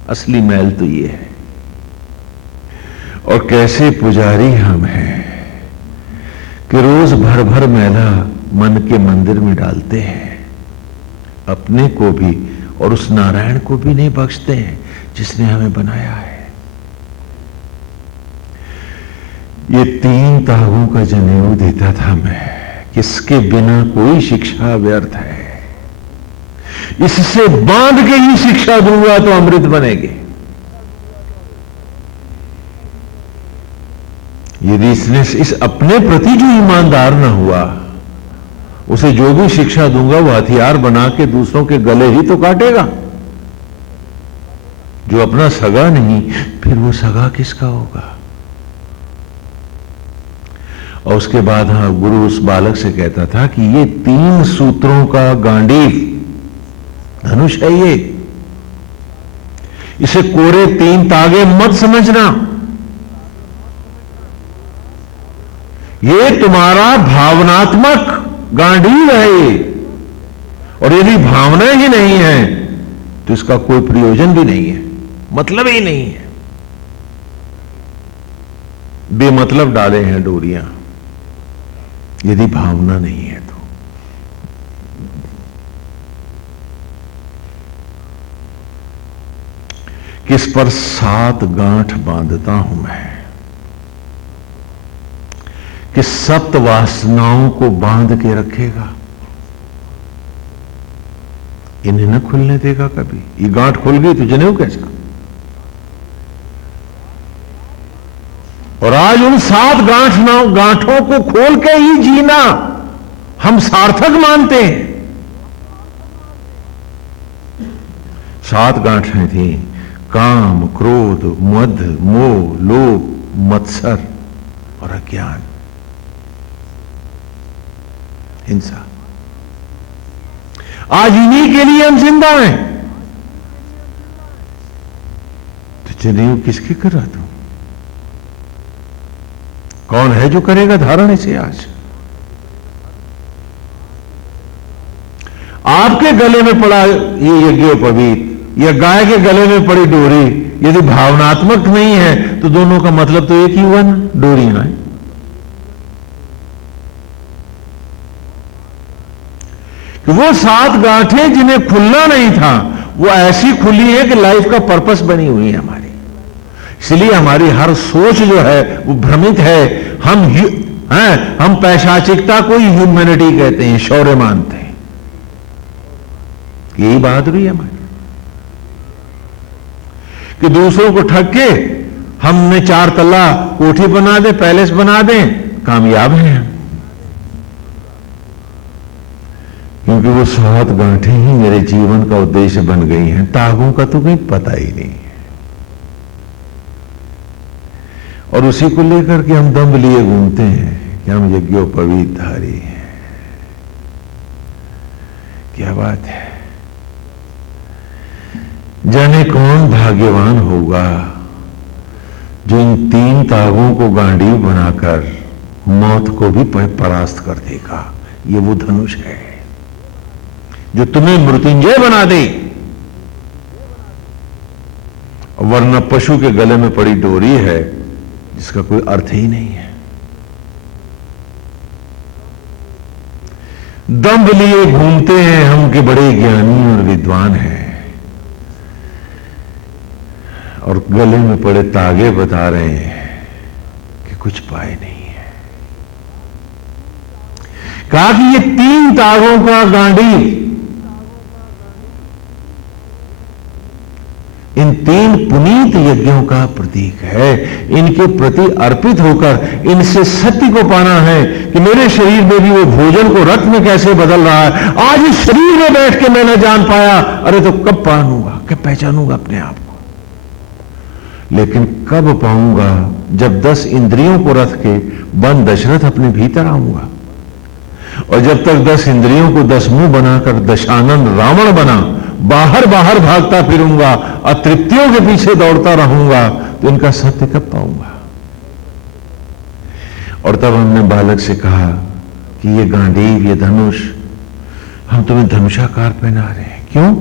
असली मैल तो ये है। और कैसे पुजारी हम हैं कि रोज भर भर मैला मन के मंदिर में डालते हैं, अपने को भी और उस नारायण को भी नहीं बख्शते हैं जिसने हमें बनाया है। ये 3 तागों का जनेऊ देता था मैं, किसके बिना कोई शिक्षा व्यर्थ है, इससे बांध के ही शिक्षा दूंगा तो अमृत बनेगी। यदि इसने इस अपने प्रति जो ईमानदार ना हुआ, उसे जो भी शिक्षा दूंगा वो हथियार बना के दूसरों के गले ही तो काटेगा। जो अपना सगा नहीं, फिर वो सगा किसका होगा? और उसके बाद गुरु उस बालक से कहता था कि ये 3 सूत्रों का गांडीव धनुष है, ये इसे कोरे 3 तागे मत समझना, ये तुम्हारा भावनात्मक गांडीव है ये, और यदि भावना ही नहीं है तो इसका कोई प्रयोजन भी नहीं है, मतलब ही नहीं है। बेमतलब डाले हैं डोरियां, यदि भावना नहीं है तो। किस पर 7 गांठ बांधता हूं मैं, कि 7 वासनाओं को बांध के रखेगा, इन्हें न खुलने देगा कभी। ये गांठ खुल गई तो जनेऊ कैसा? और आज उन 7 गांठों को खोल के ही जीना हम सार्थक मानते हैं। 7 गांठें थी, काम, क्रोध, मद, मोह, लोभ, मत्सर और अज्ञान, हिंसा। आज इन्हीं के लिए हम जिंदा हैं। तो जनेऊ किसके कर रहा तू? कौन है जो करेगा धारण इसे? आज आपके गले में पड़ा ये यज्ञोपवीत या गाय के गले में पड़ी डोरी यदि भावनात्मक नहीं है तो दोनों का मतलब तो एक ही हुआ ना, डोरियां हैं। कि वो 7 गांठें जिन्हें खुलना नहीं था वो ऐसी खुली है कि लाइफ का पर्पस बनी हुई है हमारी। इसलिए हमारी हर सोच जो है वो भ्रमित है। हम पैशाचिकता को ही ह्यूमैनिटी कहते हैं, शौर्य मानते हैं। यही बहादुरी है हमारी कि दूसरों को ठग के हमने 4 तल्ला कोठी बना दे, पैलेस बना दें, कामयाब हैं हम। क्योंकि वो 7 गांठें ही मेरे जीवन का उद्देश्य बन गई हैं, तागों का तो कहीं पता ही नहीं है। और उसी को लेकर के हम दंभ लिए घूमते हैं कि हम यज्ञोपवीत धारी हैं। क्या बात है। जाने कौन भाग्यवान होगा जो इन 3 तागों को गांडीव बनाकर मौत को भी परास्त कर देगा। ये वो धनुष है जो तुम्हें मृत्युंजय बना दे, वरना पशु के गले में पड़ी डोरी है जिसका कोई अर्थ ही नहीं है। दंभ लिए घूमते हैं हम कि बड़े ज्ञानी और विद्वान हैं, और गले में पड़े तागे बता रहे हैं कि कुछ पाए नहीं है। कहा कि ये 3 तागों का गांडी इन 3 पुनीत यज्ञों का प्रतीक है। इनके प्रति अर्पित होकर इनसे सत्य को पाना है कि मेरे शरीर में भी वो भोजन को रक्त में कैसे बदल रहा है। आज इस शरीर में बैठ के मैं न जान पाया, अरे तो कब पाऊंगा, कब पहचानूंगा अपने आप को। लेकिन कब पाऊंगा, जब 10 इंद्रियों को रथ के बन दशरथ अपने भीतर आऊंगा। और जब तक 10 इंद्रियों को 10 मुंह बनाकर दशानन रावण बना बाहर बाहर भागता फिरूंगा, अतृप्तियों के पीछे दौड़ता रहूंगा, तो इनका सत्य कब पाऊंगा। और तब हमने बालक से कहा कि ये गांडीव, ये धनुष, हम तुम्हें धनुषाकार पहना रहे हैं। क्यों?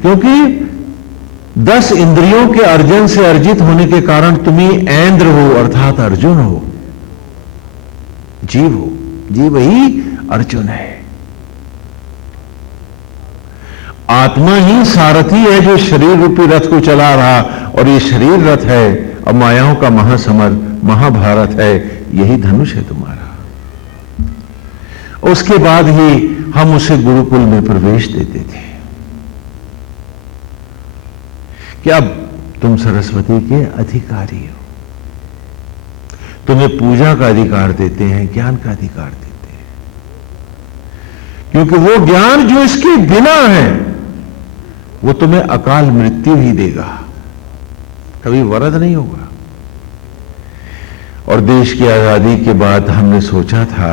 क्योंकि 10 इंद्रियों के अर्जन से अर्जित होने के कारण तुम ही ऐन्द्र हो, अर्थात अर्जुन हो, जीव हो। जीव ही अर्जुन है। आत्मा ही सारथी है जो शरीर रूपी रथ को चला रहा, और ये शरीर रथ है और मायाओं का महासमर महाभारत है। यही धनुष है तुम्हारा। उसके बाद ही हम उसे गुरुकुल में प्रवेश देते थे कि अब तुम सरस्वती के अधिकारी हो। तुम्हें पूजा का अधिकार देते हैं, ज्ञान का अधिकार देते हैं, क्योंकि वो ज्ञान जो इसके बिना है वो तुम्हें अकाल मृत्यु ही देगा, कभी वरद नहीं होगा। और देश की आजादी के बाद हमने सोचा था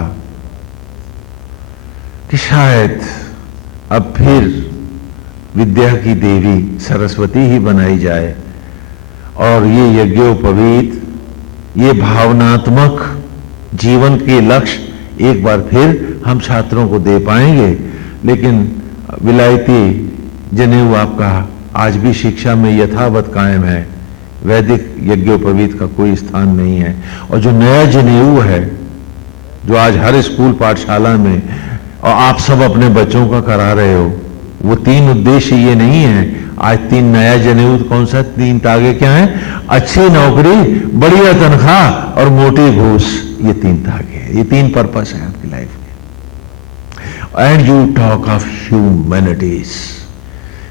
कि शायद अब फिर विद्या की देवी सरस्वती ही बनाई जाए और ये यज्ञोपवीत, ये भावनात्मक जीवन के लक्ष्य एक बार फिर हम छात्रों को दे पाएंगे। लेकिन विलायती जनेऊ आपका आज भी शिक्षा में यथावत कायम है। वैदिक यज्ञोपवीत का कोई स्थान नहीं है। और जो नया जनेऊ है जो आज हर स्कूल पाठशाला में और आप सब अपने बच्चों का करा रहे हो, वो 3 उद्देश्य ये नहीं है। आज 3 नया जनेऊ कौन सा 3 तागे क्या है? अच्छी नौकरी, बढ़िया तनख्वाह और मोटी घूस। ये 3 तागे हैं, ये 3 पर्पस है आपकी लाइफ के। And you talk of humanities.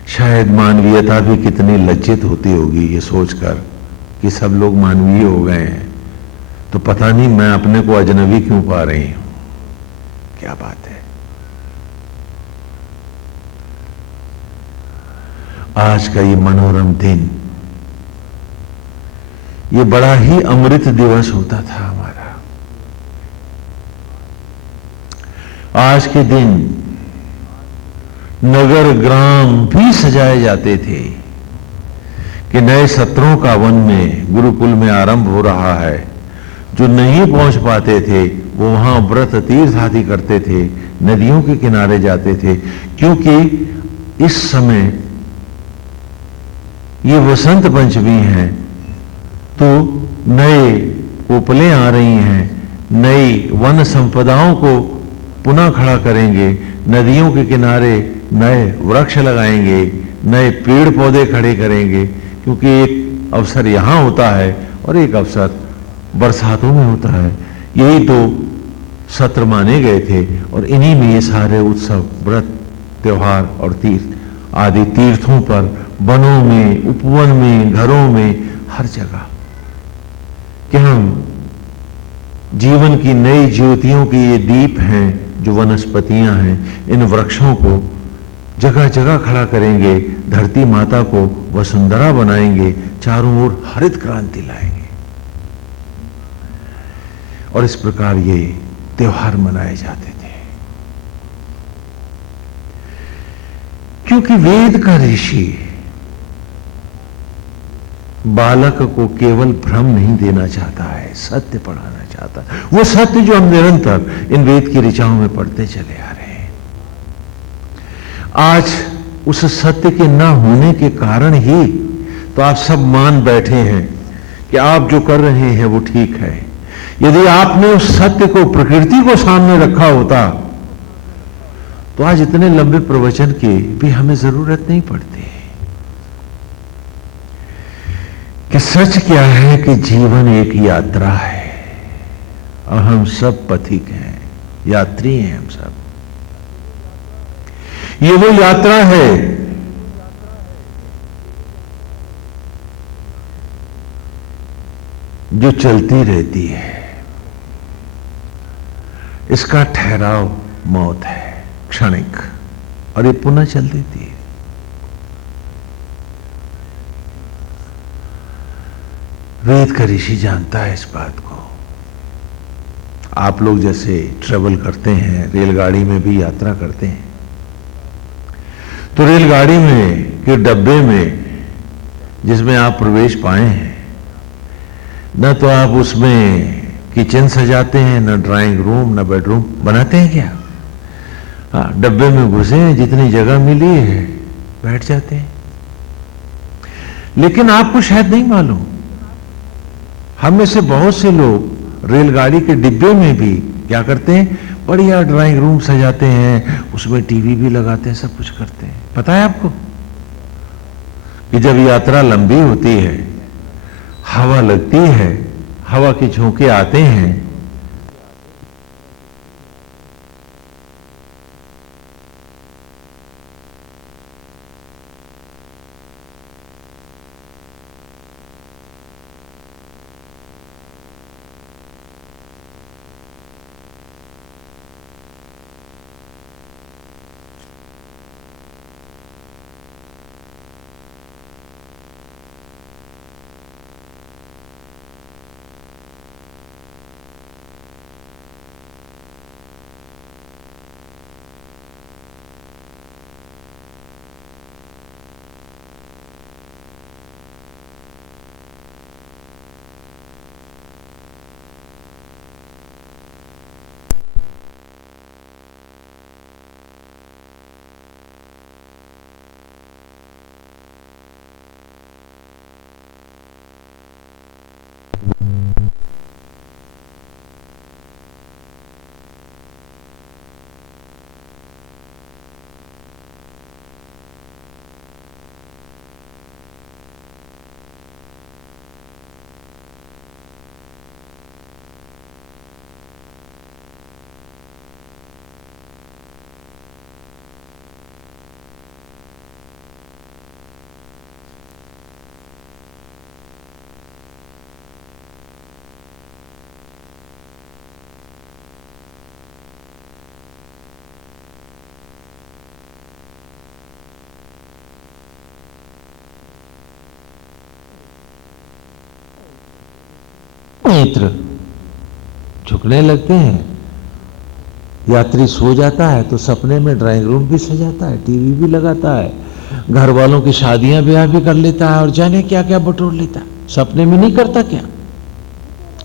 शायद मानवीयता भी कितनी लज्जित होती होगी ये सोचकर कि सब लोग मानवीय हो गए हैं, तो पता नहीं मैं अपने को अजनबी क्यों पा रही हूं। क्या बात है। आज का ये मनोरम दिन, ये बड़ा ही अमृत दिवस होता था हमारा। आज के दिन नगर ग्राम भी सजाए जाते थे कि नए सत्रों का वन में गुरुकुल में आरंभ हो रहा है। जो नहीं पहुंच पाते थे वो वहां व्रत तीर्थ आदि करते थे, नदियों के किनारे जाते थे, क्योंकि इस समय ये वसंत पंचमी है तो नए कोपलें आ रही हैं, नई वन संपदाओं को पुनः खड़ा करेंगे, नदियों के किनारे नए वृक्ष लगाएंगे, नए पेड़ पौधे खड़े करेंगे, क्योंकि एक अवसर यहां होता है और एक अवसर बरसातों में होता है। यही 2 सत्र माने गए थे और इन्हीं में ये सारे उत्सव, व्रत, त्योहार और तीर्थ आदि तीर्थों पर, वनों में, उपवन में, घरों में, हर जगह कि हम जीवन की नई ज्योतियों के ये दीप हैं जो वनस्पतियां हैं, इन वृक्षों को जगह जगह खड़ा करेंगे, धरती माता को वसुंधरा बनाएंगे, चारों ओर हरित क्रांति लाएंगे। और इस प्रकार ये त्योहार मनाए जाते थे, क्योंकि वेद का ऋषि बालक को केवल भ्रम नहीं देना चाहता है, सत्य पढ़ाना चाहता है। वो सत्य जो हम निरंतर इन वेद की ऋचाओं में पढ़ते चले आ रहे हैं। आज उस सत्य के न होने के कारण ही तो आप सब मान बैठे हैं कि आप जो कर रहे हैं वो ठीक है। यदि आपने उस सत्य को, प्रकृति को सामने रखा होता तो आज इतने लंबे प्रवचन की भी हमें जरूरत नहीं पड़ती। कि सच क्या है कि जीवन एक यात्रा है और हम सब पथिक हैं, यात्री हैं हम सब। ये वो यात्रा है जो चलती रहती है, इसका ठहराव मौत है, क्षणिक, और ये पुनः चल देती है। वेद का ऋषि जानता है इस बात को। आप लोग जैसे ट्रेवल करते हैं, रेलगाड़ी में भी यात्रा करते हैं, तो रेलगाड़ी में के डब्बे में जिसमें आप प्रवेश पाए हैं, न तो आप उसमें किचन सजाते हैं, न ड्राइंग रूम, न बेडरूम बनाते हैं क्या? हाँ, डब्बे में घुसे हैं, जितनी जगह मिली है बैठ जाते हैं। लेकिन आपको शायद नहीं मालूम, हम में से बहुत से लोग रेलगाड़ी के डिब्बे में भी क्या करते हैं, बढ़िया ड्राइंग रूम सजाते हैं, उसमें टीवी भी लगाते हैं, सब कुछ करते हैं। पता है आपको कि जब यात्रा लंबी होती है, हवा लगती है, हवा के झोंके आते हैं, नेत्र झुकने लगते हैं। यात्री सो जाता है तो सपने में ड्राइंग रूम भी सजाता है, टीवी भी लगाता है, घर वालों की शादियां ब्याह भी कर लेता है, और जाने क्या क्या बटोर लेता है। सपने में नहीं करता क्या?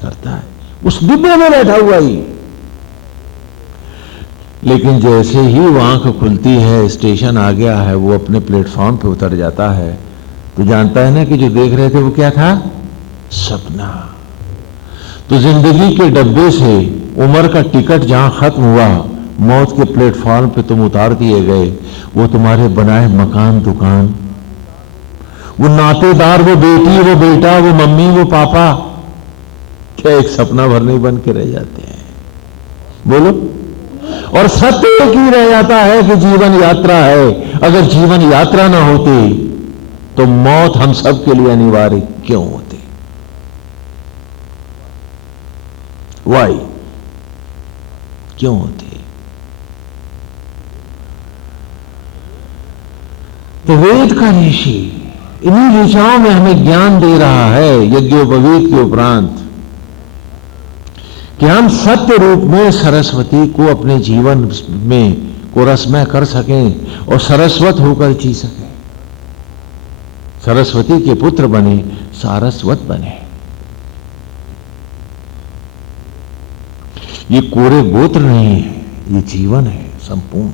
करता है, उस डिब्बे में बैठा हुआ ही। लेकिन जैसे ही वो आंख खुलती है, स्टेशन आ गया है, वो अपने प्लेटफॉर्म पे उतर जाता है, तो जानता है ना कि जो देख रहे थे वो क्या था? सपना। तो जिंदगी के डब्बे से उम्र का टिकट जहां खत्म हुआ, मौत के प्लेटफॉर्म पे तुम उतार दिए गए। वो तुम्हारे बनाए मकान, दुकान, वो नातेदार, वो बेटी, वो बेटा, वो मम्मी, वो पापा, क्या एक सपना भर नहीं बन के रह जाते हैं? बोलो। और सत्य एक ही रह जाता है कि जीवन यात्रा है। अगर जीवन यात्रा ना होती तो मौत हम सब के लिए अनिवार्य क्यों होती? वाई क्यों होती? तो वेद का ऋषि इन्हीं ऋचाओं में हमें ज्ञान दे रहा है, यज्ञोपवीत के उपरांत, कि हम सत्य रूप में सरस्वती को अपने जीवन में को रसमय कर सकें और सरस्वत होकर जी सकें। सरस्वती के पुत्र बने, सारस्वत बने। ये कोरे गोत्र नहीं है, ये जीवन है संपूर्ण।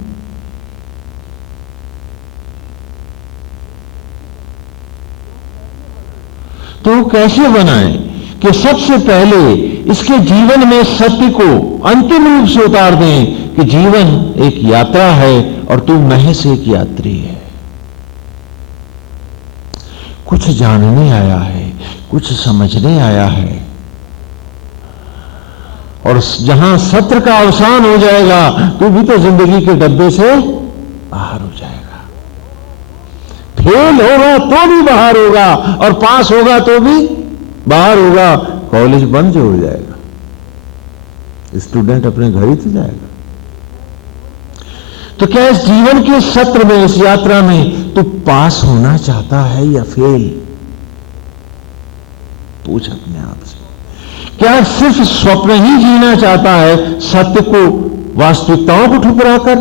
तो कैसे बनाएं कि सबसे पहले इसके जीवन में सत्य को अंतिम रूप से उतार दें कि जीवन एक यात्रा है और तू महज एक यात्री है। कुछ जानने आया है, कुछ समझने आया है, और जहां सत्र का अवसान हो जाएगा तो भी तो जिंदगी के डब्बे से बाहर हो जाएगा। फेल होगा तो भी बाहर होगा, और पास होगा तो भी बाहर होगा। कॉलेज बंद जो हो जाएगा, स्टूडेंट अपने घर ही तो जाएगा। तो क्या इस जीवन के सत्र में, इस यात्रा में तू पास होना चाहता है या फेल? पूछ अपने आप से। क्या सिर्फ स्वप्न ही जीना चाहता है, सत्य को, वास्तविकताओं को ठुकराकर?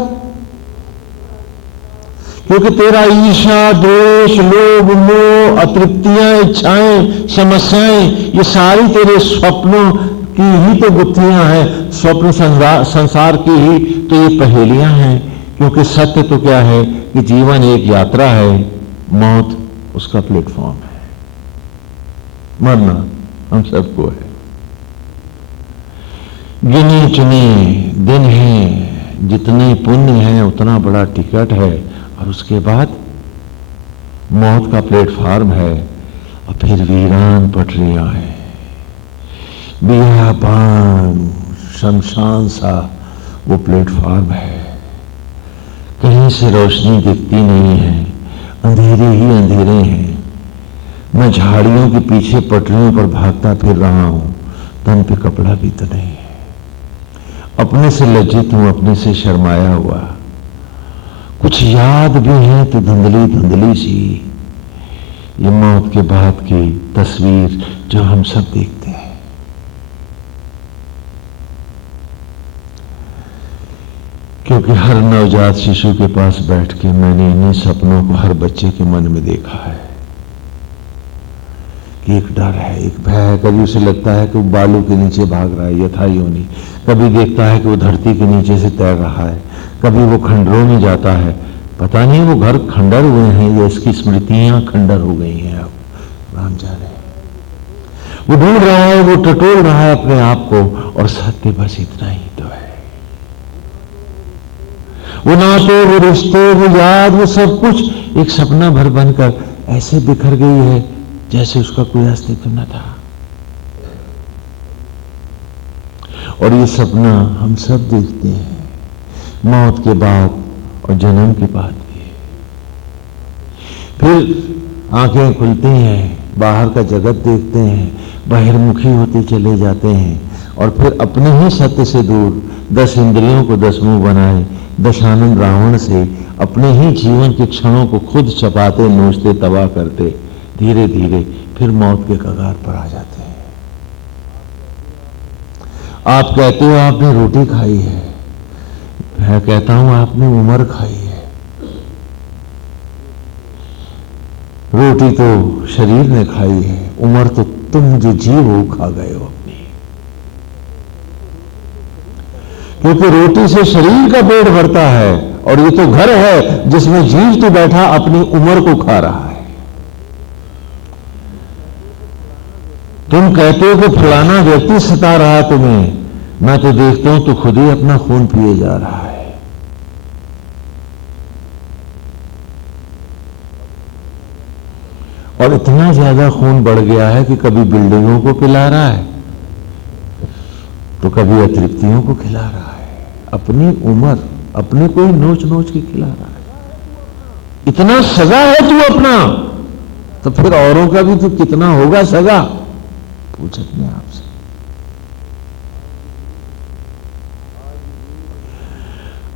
क्योंकि तेरा ईर्ष्या, द्वेष, लोभ, मोह, अतृप्तियां, इच्छाएं, समस्याएं, ये सारी तेरे स्वप्नों की ही तो गुत्थियां हैं, स्वप्न संसार की ही तो ये पहेलियां हैं। क्योंकि सत्य तो क्या है कि जीवन एक यात्रा है, मौत उसका प्लेटफॉर्म है। मरना हम सबको है। गिने चुने दिन हैं, जितने पुण्य हैं उतना बड़ा टिकट है, और उसके बाद मौत का प्लेटफॉर्म है, और फिर वीरान पटरियां हैं, बियाबान, शमशान सा वो प्लेटफॉर्म है। कहीं से रोशनी दिखती नहीं है, अंधेरे ही अंधेरे हैं। मैं झाड़ियों के पीछे पटरियों पर भागता फिर रहा हूं, तन पे कपड़ा भी तो नहीं है। अपने से लज्जित हूं, अपने से शर्माया हुआ। कुछ याद भी है तो धुंधली धुंधली सी, ये मौत के बाद की तस्वीर जो हम सब देखते हैं। क्योंकि हर नवजात शिशु के पास बैठ के मैंने इन्हीं सपनों को हर बच्चे के मन में देखा है कि एक डर है, एक भय है। कभी उसे लगता है कि वो बालू के नीचे भाग रहा है, यथा योनि। कभी देखता है कि वो धरती के नीचे से तैर रहा है, कभी वो खंडरों में जाता है। पता नहीं वो घर खंडर हुए हैं या इसकी स्मृतियां खंडर हो गई हैं, अब राम जाने। वो ढूंढ रहा है, वो टटोल रहा है अपने आप को, और सत्य बस इतना ही तो है। वो नाते, वो रिश्ते, वो याद, वो सब कुछ एक सपना भर बनकर ऐसे बिखर गई है जैसे उसका कोई अस्तित्व न था। और ये सपना हम सब देखते हैं, मौत के बाद और जन्म के बाद भी। फिर आंखें खुलती हैं, बाहर का जगत देखते हैं, बहिर्मुखी होते चले जाते हैं, और फिर अपने ही सत्य से दूर 10 इंद्रियों को 10 मुंह बनाए, दशानंद रावण से अपने ही जीवन के क्षणों को खुद चपाते, नोचते, तबाह करते, धीरे धीरे फिर मौत के कगार पर आ जाते हैं। आप कहते हो आपने रोटी खाई है, मैं कहता हूं आपने उम्र खाई है। रोटी तो शरीर ने खाई है, उम्र तो तुम जो जीव हो खा गए हो अपनी। क्योंकि रोटी से शरीर का पेट भरता है, और ये तो घर है जिसमें जीव तो बैठा अपनी उम्र को खा रहा है। तुम कहते हो कि फलाना व्यक्ति सता रहा है तुम्हें, मैं तो देखता हूं तो खुद ही अपना खून पिए जा रहा है। और इतना ज्यादा खून बढ़ गया है कि कभी बिल्डिंगों को पिला रहा है तो कभी अतृप्तियों को खिला रहा है। अपनी उम्र अपने को ही नोच नोच के खिला रहा है। इतना सगा है तू अपना, तो फिर औरों का भी तो कितना होगा सगा? पूछ अपने आप से।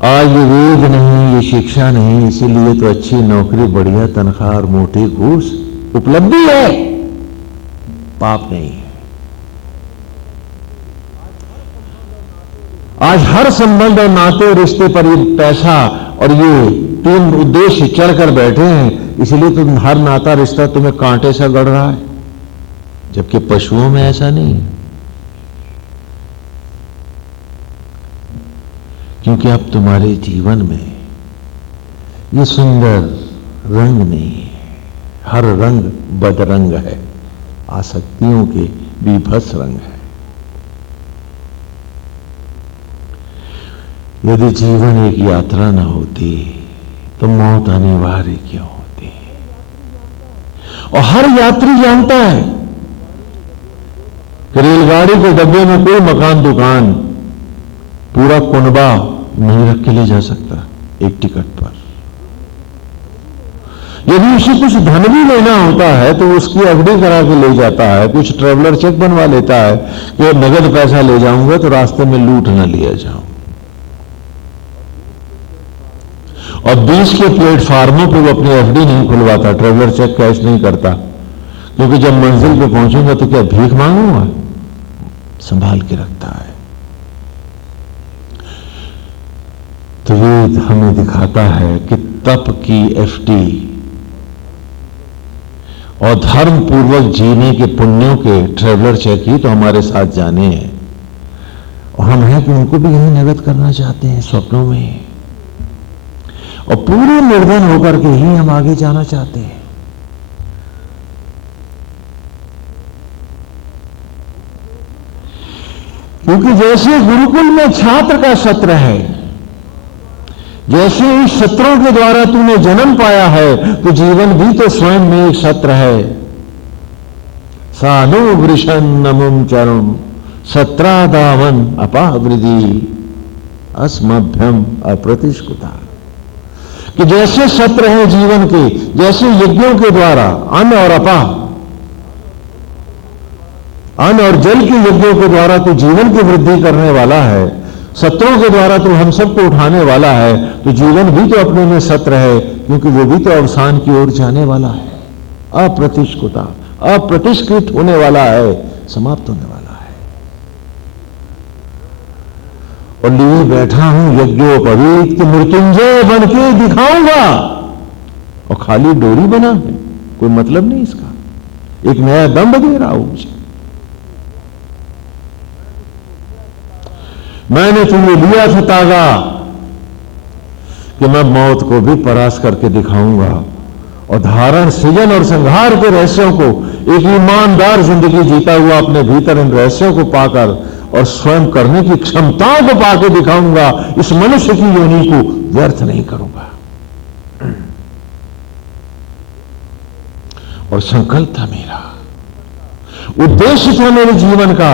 आज ये वेद नहीं, ये शिक्षा नहीं, इसीलिए तो अच्छी नौकरी, बढ़िया तनख्वाह और मोटी घूस उपलब्धि है, पाप नहीं है। आज हर संबंध और नाते और रिश्ते पर ये पैसा और ये 3 उद्देश्य चढ़कर बैठे हैं, इसलिए तो हर नाता रिश्ता तुम्हें कांटे सा गड़ रहा है, जबकि पशुओं में ऐसा नहीं है। क्योंकि अब तुम्हारे जीवन में ये सुंदर रंग नहीं है, हर रंग बदरंग है, आसक्तियों के बीभत्स रंग है। यदि जीवन एक यात्रा न होती तो मौत अनिवार्य क्यों होती? और हर यात्री जानता है कि रेलगाड़ी के डब्बे में कोई मकान दुकान पूरा कुनबा नहीं रख के ले जा सकता एक टिकट पर। यदि उसे कुछ धन भी लेना होता है तो उसकी एफडी करा के ले जाता है, कुछ ट्रेवलर चेक बनवा लेता है कि नगद पैसा ले जाऊंगा तो रास्ते में लूट न लिया जाऊं। और 20 के प्लेटफार्मों पे वो अपनी एफडी नहीं खुलवाता, ट्रेवलर चेक कैश नहीं करता, क्योंकि जब मंजिल पे पहुंचूंगा तो क्या भीख मांगूंगा, संभाल के रखता है। तो वेद हमें दिखाता है कि तप की एफडी और धर्म पूर्वक जीने के पुण्यों के ट्रेवलर चेक ही तो हमारे साथ जाने हैं, और हम हैं कि उनको भी यही नगद करना चाहते हैं स्वप्नों में, और पूरे निर्धन होकर के ही हम आगे जाना चाहते हैं। क्योंकि जैसे गुरुकुल में छात्र का सत्र है, जैसे इस सत्रों के द्वारा तूने जन्म पाया है, तो जीवन भी तो स्वयं में एक सत्र है। सानु वृषण नमुम चरुम सत्रादावन अपावृद्धि अस्मभ्यम अप्रतिष्कुता। कि जैसे सत्र है जीवन के, जैसे यज्ञों के द्वारा अन्न और अपा, अन्न और जल के यज्ञों के द्वारा तो जीवन की वृद्धि करने वाला है, सत्रों के द्वारा तो हम सबको उठाने वाला है, तो जीवन भी तो अपने में सत्र है, क्योंकि वो भी तो अवसान की ओर जाने वाला है, अप्रतिष्कुता, अप्रतिष्कृत होने वाला है, समाप्त होने वाला है। और लिए बैठा हूं यज्ञोपवीत कि मृत्युंजय बन के दिखाऊंगा, और खाली डोरी बना है, कोई मतलब नहीं इसका, एक नया दम्भ दे रहा हूं मुझे। मैंने तुम्हें लिया था तागा कि मैं मौत को भी परास्त करके दिखाऊंगा, और धारण, सृजन और संहार के रहस्यों को एक ईमानदार जिंदगी जीता हुआ अपने भीतर इन रहस्यों को पाकर और स्वयं करने की क्षमताओं को पाकर दिखाऊंगा। इस मनुष्य की योनि को व्यर्थ नहीं करूंगा। और संकल्प था मेरा, उद्देश्य था मेरे जीवन का,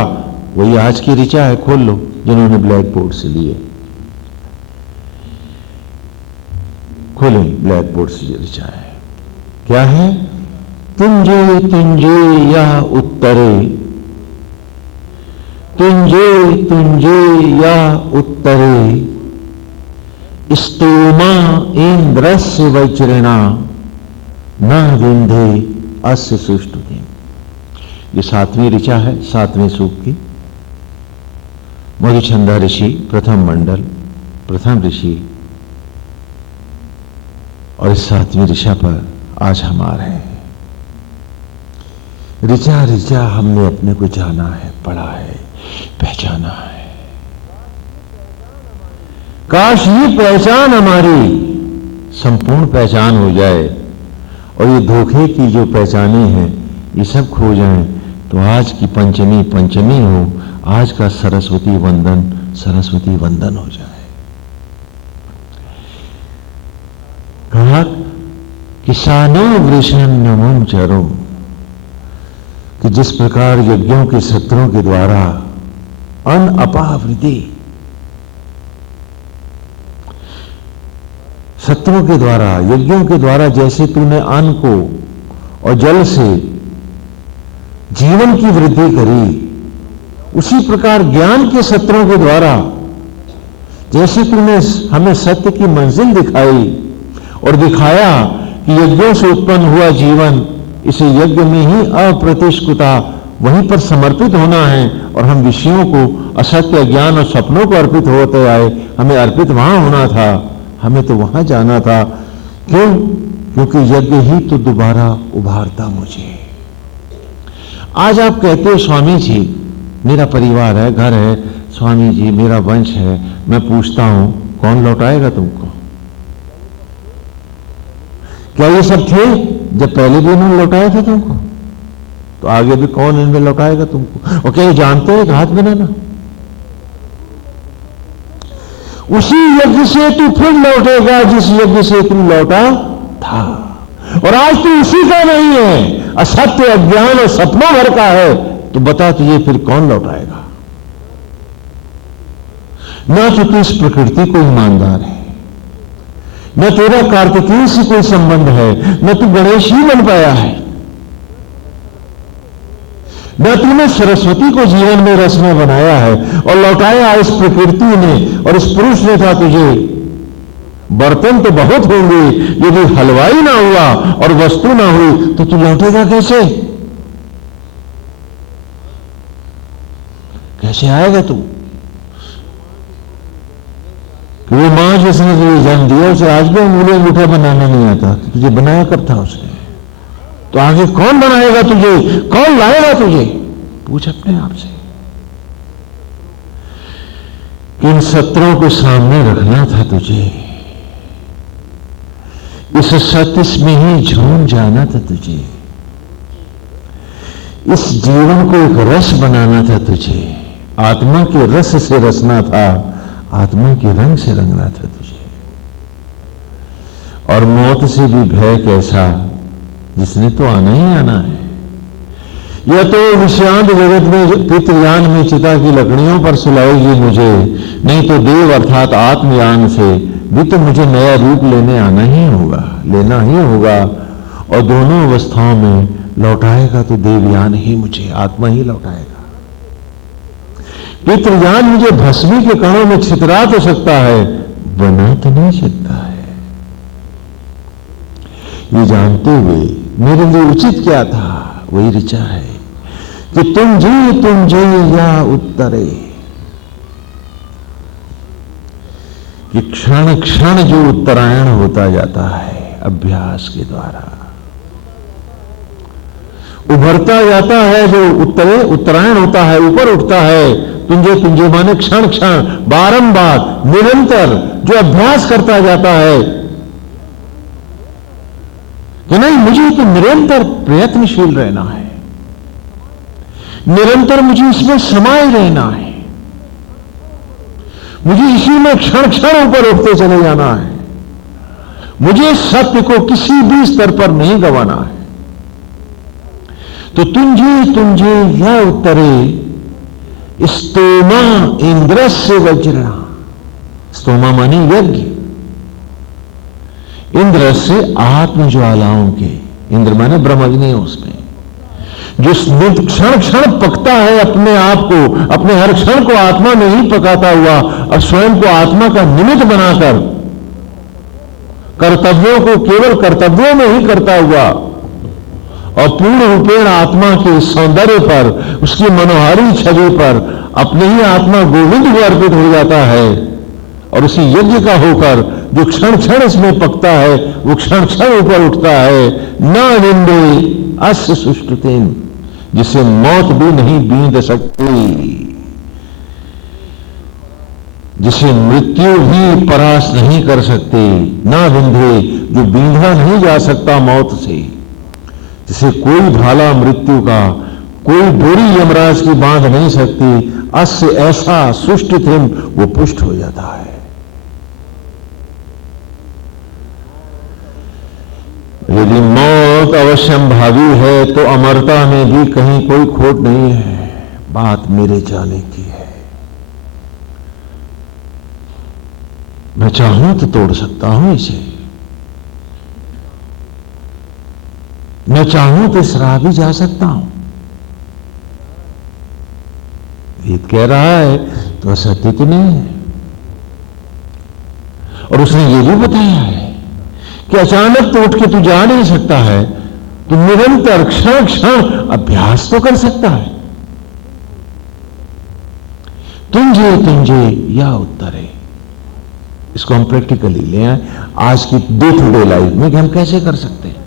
वही आज की ऋचा है। खोल लो जिन्होंने ब्लैक बोर्ड से लिए, खोलें ब्लैक बोर्ड से ऋचा है। क्या है? तुंजे तुंजे या उत्तरे, तुंजे तुंजे या उत्तरे स्तोमा इंद्रस्य वज्रेणा न विंधे अस्य सुष्टुति। ये 7वीं ऋचा है, 7वें सूक्त की। मधुचंदा ऋषि प्रथम मंडल, प्रथम ऋषि, और इस 7वीं ऋचा पर आज हम आ रहे हैं। ऋचा ऋचा हमने अपने को जाना है, पढ़ा है, पहचाना है। काश ये पहचान हमारी संपूर्ण पहचान हो जाए, और ये धोखे की जो पहचाने हैं ये सब खो जाएं, तो आज की पंचमी पंचमी हो, आज का सरस्वती वंदन सरस्वती वंदन हो जाए। कहा किसानो वृषण नमम चरुम, कि जिस प्रकार यज्ञों के सत्रों के द्वारा अन्न अपावृद्धि, सत्रों के द्वारा, यज्ञों के द्वारा जैसे तूने अन्न को और जल से जीवन की वृद्धि करी, उसी प्रकार ज्ञान के सत्रों के द्वारा जैसे तूने हमें सत्य की मंजिल दिखाई और दिखाया कि यज्ञों से उत्पन्न हुआ जीवन, इसे यज्ञ में ही अप्रतिष्कुता, वहीं पर समर्पित होना है, और हम विषयों को, असत्य ज्ञान और सपनों को अर्पित होते आए। हमें अर्पित वहां होना था, हमें तो वहां जाना था। क्यों? क्योंकि यज्ञ ही तो दोबारा उभारता मुझे। आज आप कहते हो स्वामी जी मेरा परिवार है, घर है, स्वामी जी मेरा वंश है, मैं पूछता हूं कौन लौटाएगा तुमको? क्या ये सब थे जब पहले भी इन्होंने लौटाया था तुमको? तो आगे भी कौन इनमें लौटाएगा तुमको? और क्या ये जानते हो हाथ बनाना? उसी यज्ञ से तू फिर लौटेगा जिस यज्ञ से तू लौटा था, और आज तू उसी का नहीं है, असत्य अज्ञान और सपनों भर का है। तो बता तुझे फिर कौन लौटाएगा? ना तो तू इस प्रकृति को ईमानदार है, न तेरा कार्तिकेय से कोई संबंध है, न तू गणेश ही बन पाया है, न तूने सरस्वती को जीवन में रस में बनाया है और लौटाया इस प्रकृति ने और इस पुरुष ने था तुझे। बर्तन तो बहुत होंगे, यदि हलवाई ना हुआ और वस्तु ना हुई तो तू लौटेगा कैसे? कैसे आएगा तू? कि वो मां जिसने तुझे जन्म दिया उसे आज भी अंगुली अंगूठा बनाना नहीं आता, तुझे बनाया कब था उसने? तो आगे कौन बनाएगा तुझे, कौन लाएगा तुझे? पूछ अपने आप से। किन सत्रों को सामने रखना था तुझे, इस सत्य में ही झूम जाना था तुझे, इस जीवन को एक रस बनाना था तुझे, आत्मा के रस से रसना था, आत्मा के रंग से रंगना था तुझे। और मौत से भी भय कैसा, जिसने तो आना ही आना है। या तो विषयांत जगत में पितृयान में चिता की लकड़ियों पर सुलाएगी मुझे, नहीं तो देव अर्थात आत्मयान से भी तो मुझे नया रूप लेने आना ही होगा, लेना ही होगा। और दोनों अवस्थाओं में लौटाएगा तो देवयान ही मुझे, आत्मा ही लौटाएगा। पितृयान मुझे भस्मी के कणों में छितरा तो सकता है, बना तो नहीं सकता है। ये जानते हुए मेरे लिए उचित क्या था, वही ऋचा है कि तुम जी या उत्तरे, कि क्षण क्षण जो उत्तरायण होता जाता है अभ्यास के द्वारा, उभरता जाता है, जो उत्तरायण होता है, ऊपर उठता है। तुंजे माने क्षण क्षण, बारंबार, निरंतर जो अभ्यास करता जाता है कि नहीं मुझे तो निरंतर प्रयत्नशील रहना है, निरंतर मुझे इसमें समाये रहना है, मुझे इसी में क्षण क्षण ऊपर उठते चले जाना है, मुझे सत्य को किसी भी स्तर पर नहीं गंवाना है। तो तुंजे या उत्तरे स्तोमा इंद्रस्य वज्रणा, स्तोमा माने यज्ञ, इंद्र से आत्मज्वालाओं के, इंद्र माने ब्रह्मग्नि, उसमें जो क्षण क्षण पकता है अपने आप को, अपने हर क्षण को आत्मा में ही पकाता हुआ और स्वयं को आत्मा का निमित्त बनाकर कर्तव्यों को केवल कर्तव्यों में ही करता हुआ और पूर्ण रूपेण आत्मा के सौंदर्य पर, उसकी मनोहारी छवि पर अपने ही आत्मा गोविंद को अर्पित हो जाता है। और उसी यज्ञ का होकर जो क्षण क्षण इसमें पकता है वो क्षण क्षण ऊपर उठता है। न निंदे अस्य सुष्टुतेन, जिसे मौत भी नहीं बींद सकती, जिसे मृत्यु भी परास्त नहीं कर सकती, ना विंधे, जो बींधा नहीं जा सकता मौत से, जिसे कोई भाला मृत्यु का, कोई डोरी यमराज की बांध नहीं सकती, अस्य ऐसा सुष्टुतेन, वो पुष्ट हो जाता है। यदि मौत अवश्यंभावी है तो अमरता में भी कहीं कोई खोट नहीं है। बात मेरे जाने की है, मैं चाहूं तो तोड़ सकता हूं इसे, मैं चाहूं तो इस राह भी जा सकता हूं। वेद कह रहा है तो असत्य तो नहीं है। और उसने ये भी बताया है कि अचानक तो उठ के तू जा नहीं सकता है, तू निरंतर क्षण क्षण अभ्यास तो कर सकता है। तुंजे या उत्तरे, इसको हम प्रैक्टिकली ले आए आज की डे टू डे लाइफ में कि हम कैसे कर सकते हैं।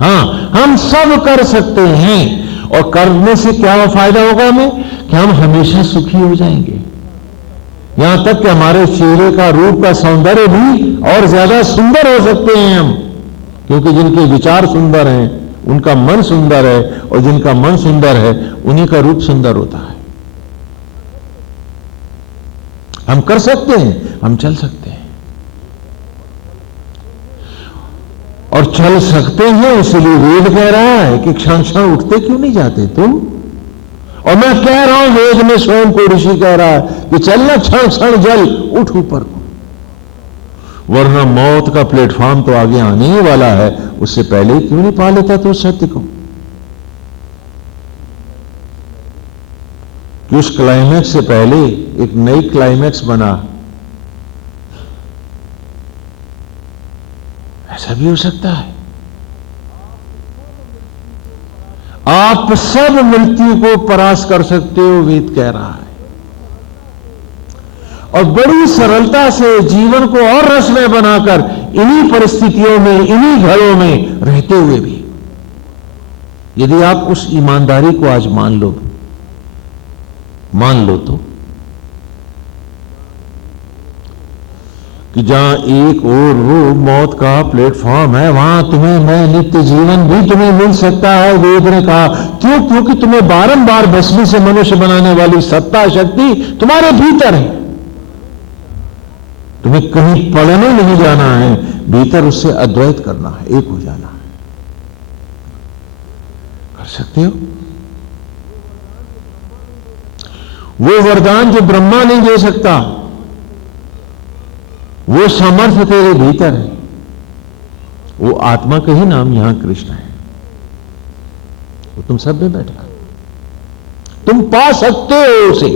हाँ, हम सब कर सकते हैं, और करने से क्या फायदा होगा हमें कि हम हमेशा सुखी हो जाएंगे, यहां तक कि हमारे चेहरे का रूप का सौंदर्य भी और ज्यादा सुंदर हो सकते हैं हम, क्योंकि जिनके विचार सुंदर हैं उनका मन सुंदर है, और जिनका मन सुंदर है उन्हीं का रूप सुंदर होता है। हम कर सकते हैं, हम चल सकते हैं, और चल सकते हैं। इसलिए वेद कह रहा है कि क्षण क्षण उठते क्यों नहीं जाते तुम। और मैं कह रहा हूं, वेद में स्वयं को ऋषि कह रहा है कि चलना क्षण क्षण जल, उठ ऊपर को, वरना मौत का प्लेटफॉर्म तो आगे आने ही वाला है, उससे पहले ही क्यों नहीं पा लेता तू उस सत्य को कि उस क्लाइमैक्स से पहले एक नई क्लाइमैक्स बना। ऐसा भी हो सकता है। आप सब मृत्यु को परास्त कर सकते हो, वेद कह रहा है, और बड़ी सरलता से जीवन को और रसमय बनाकर इन्हीं परिस्थितियों में, इन्हीं घरों में रहते हुए भी, यदि आप उस ईमानदारी को आज मान लो तो, कि जहां एक और वो मौत का प्लेटफॉर्म है, वहां तुम्हें मैं नित्य जीवन भी तुम्हें मिल सकता है। वेद ने कहा क्यों? क्योंकि तुम्हें बारंबार भस्मी से मनुष्य बनाने वाली सत्ता शक्ति तुम्हारे भीतर है। तुम्हें कहीं पढ़ने नहीं जाना है, भीतर उससे अद्वैत करना है, एक हो जाना है। कर सकते हो? वो वरदान जो ब्रह्मा नहीं दे सकता, वो सामर्थ्य तेरे भीतर है। वो आत्मा का ही नाम यहां कृष्ण है, वो तुम सब में बैठा, तुम पा सकते हो उसे,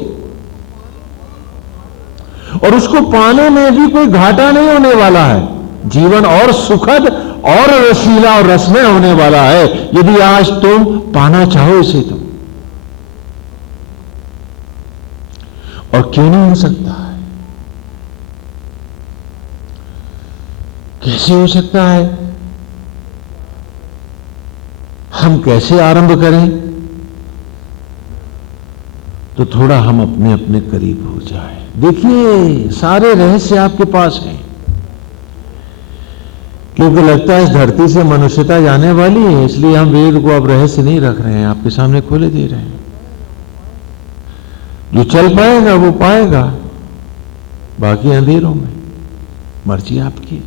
और उसको पाने में भी कोई घाटा नहीं होने वाला है। जीवन और सुखद और रसीला और रसमय होने वाला है यदि आज तुम पाना चाहो इसे तो। और क्यों नहीं हो सकता है? कैसे हो सकता है? हम कैसे आरंभ करें? तो थोड़ा हम अपने अपने करीब हो जाए। देखिए, सारे रहस्य आपके पास हैं, क्योंकि लगता है इस धरती से मनुष्यता जाने वाली है, इसलिए हम वेद को अब रहस्य नहीं रख रहे हैं, आपके सामने खोले दे रहे हैं। जो चल पाएगा वो पाएगा, बाकी अंधेरों में मर्जी आपकी।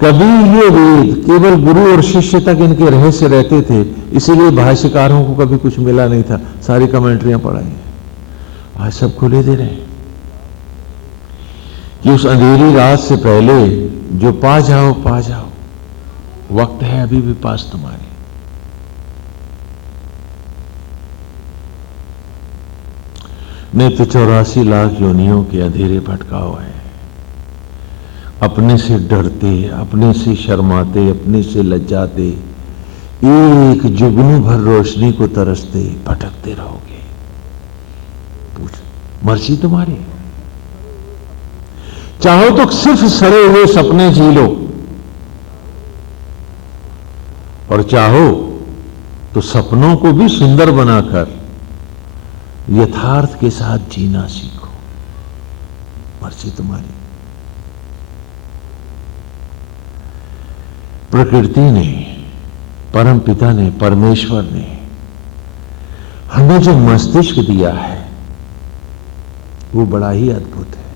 कभी ये वेद केवल गुरु और शिष्य तक इनके रहस्य रहते थे, इसीलिए भाष्यकारों को कभी कुछ मिला नहीं था, सारी कमेंट्रियां पढ़ाई। आज सब खुले दे रहे हैं कि उस अंधेरी रात से पहले जो पा जाओ, वक्त है अभी भी पास तुम्हारे। नहीं तो 84 लाख योनियों के अंधेरे भटकाओ है, अपने से डरते, अपने से शर्माते, अपने से लज्जाते, एक जुगनू भर रोशनी को तरसते भटकते रहोगे। मर्जी तुम्हारी। चाहो तो सिर्फ सड़े हुए सपने जी लो, और चाहो तो सपनों को भी सुंदर बनाकर यथार्थ के साथ जीना सीखो। मर्जी तुम्हारी। प्रकृति ने, परम पिता ने, परमेश्वर ने हमें जो मस्तिष्क दिया है वो बड़ा ही अद्भुत है।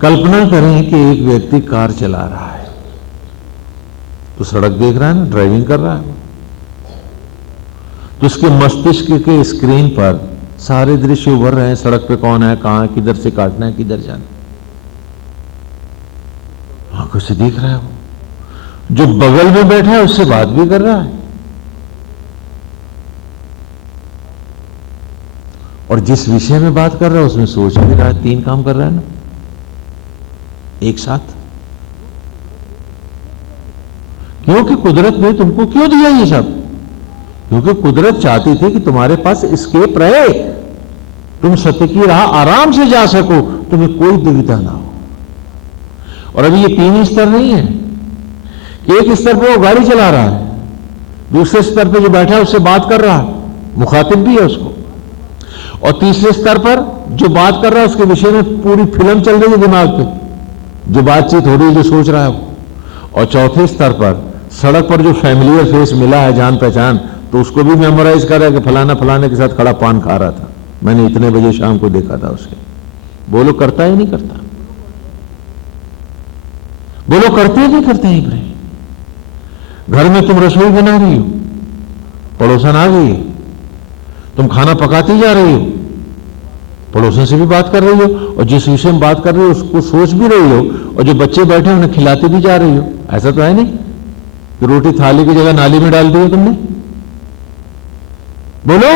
कल्पना करें कि एक व्यक्ति कार चला रहा है, तो सड़क देख रहा है ना, ड्राइविंग कर रहा है, तो उसके मस्तिष्क के स्क्रीन पर सारे दृश्य उभर रहे हैं। सड़क पे कौन है, कहां, किधर से काटना है, किधर जाना है, आंखों से देख रहा है। वो जो बगल में बैठा है उससे बात भी कर रहा है, और जिस विषय में बात कर रहा है उसमें सोच भी रहा है। 3 काम कर रहा है ना एक साथ। क्योंकि कुदरत ने तुमको क्यों दिया ये सब? क्योंकि कुदरत चाहती थी कि तुम्हारे पास एस्केप रहे, तुम सत्य की राह आराम से जा सको, तुम्हें कोई दुविधा ना हो। और अभी ये 3 स्तर नहीं है कि एक स्तर पे वो गाड़ी चला रहा है, दूसरे स्तर पे जो बैठा है उससे बात कर रहा है, मुखातिब भी है उसको, और तीसरे स्तर पर जो बात कर रहा है उसके विषय में पूरी फिल्म चल रही है दिमाग पे, जो बातचीत हो रही है, जो सोच रहा है वो। और चौथे स्तर पर सड़क पर जो फैमिलियर फेस मिला है, जान पहचान, तो उसको भी मेमोराइज कर रहा है कि फलाना फलाने के साथ खड़ा पान खा रहा था, मैंने इतने बजे शाम को देखा था उसके। बोलो करता है नहीं करता? बोलो करते नहीं करते हैं इब्राहिम? घर में तुम रसोई बना रही हो, पड़ोसन आ गई है, तुम खाना पकाती जा रही हो, पड़ोसन से भी बात कर रही हो, और जिस विषय में बात कर रही हो उसको सोच भी रही हो, और जो बच्चे बैठे हैं उन्हें खिलाते भी जा रही हो। ऐसा तो है नहीं कि रोटी थाली की जगह नाली में डाल दी हो तुमने। बोलो,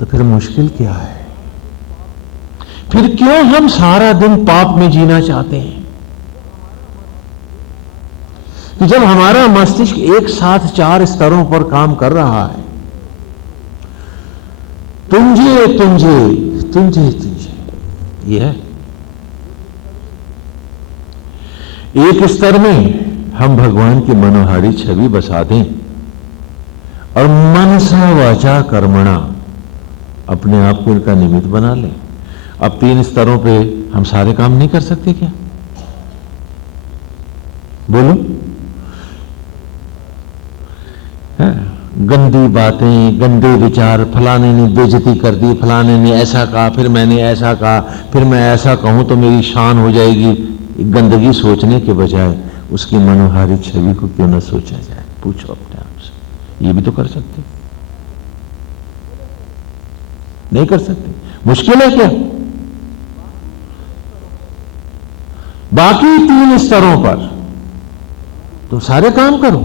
तो फिर मुश्किल क्या है? फिर क्यों हम सारा दिन पाप में जीना चाहते हैं? कि जब हमारा मस्तिष्क एक साथ 4 स्तरों पर काम कर रहा है, तुंजे तुंजे तुंजे तुंजे, ये है। एक स्तर में हम भगवान की मनोहारी छवि बसा दें और मनसा वाचा कर्मणा अपने आप को इनका निमित्त बना लें। अब 3 स्तरों पे हम सारे काम नहीं कर सकते क्या? बोलो। है? गंदी बातें, गंदे विचार, फलाने ने बेइज्जती कर दी, फलाने ने ऐसा कहा, फिर मैंने ऐसा कहा, फिर मैं ऐसा कहूं तो मेरी शान हो जाएगी। गंदगी सोचने के बजाय उसकी मनोहारी छवि को क्यों न सोचा जाए? पूछो अपने आप से। ये भी तो कर सकते, नहीं कर सकते? मुश्किल है क्या? बाकी 3 स्तरों पर तो सारे काम करो।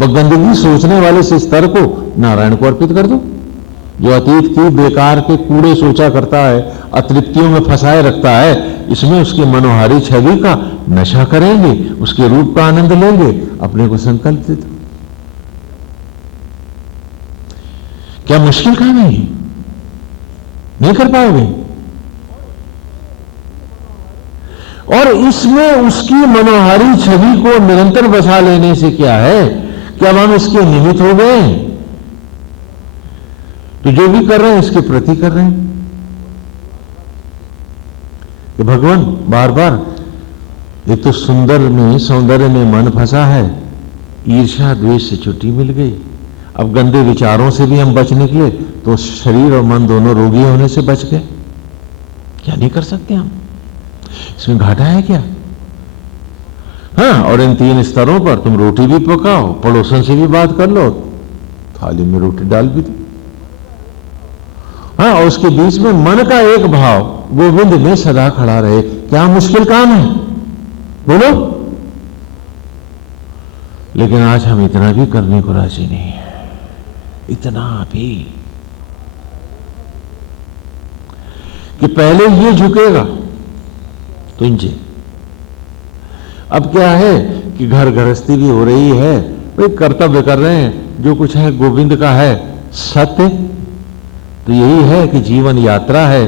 गंदगी सोचने वाले से स्तर को नारायण को अर्पित कर दो। जो अतीत की बेकार के कूड़े सोचा करता है, अतृप्तियों में फंसाए रखता है, इसमें उसकी मनोहारी छवि का नशा करेंगे, उसके रूप का आनंद लेंगे। अपने को संकल्प दे दो। क्या मुश्किल काम है? नहीं कर पाओगे। और इसमें उसकी मनोहारी छवि को निरंतर बसा लेने से क्या है कि अब हम इसके निमित्त हो गए, तो जो भी कर रहे हैं इसके प्रति कर रहे हैं कि भगवान बार बार, एक तो सौंदर्य में मन फंसा है, ईर्ष्या द्वेष से छुट्टी मिल गई। अब गंदे विचारों से भी हम बच निकले तो शरीर और मन दोनों रोगी होने से बच गए। क्या नहीं कर सकते हम? इसमें घाटा है क्या? हाँ, और इन 3 स्तरों पर तुम रोटी भी पकाओ, पड़ोसन से भी बात कर लो, थाली में रोटी डाल भी दो। हाँ, और उसके बीच में मन का एक भाव गोविंद में सदा खड़ा रहे। क्या मुश्किल काम है? बोलो। लेकिन आज हम इतना भी करने को राजी नहीं है, इतना भी, कि पहले ये झुकेगा तुझे। अब क्या है कि घर गृहस्थी भी हो रही है, भाई कर्तव्य कर रहे हैं, जो कुछ है गोविंद का है, सत्य तो यही है कि जीवन यात्रा है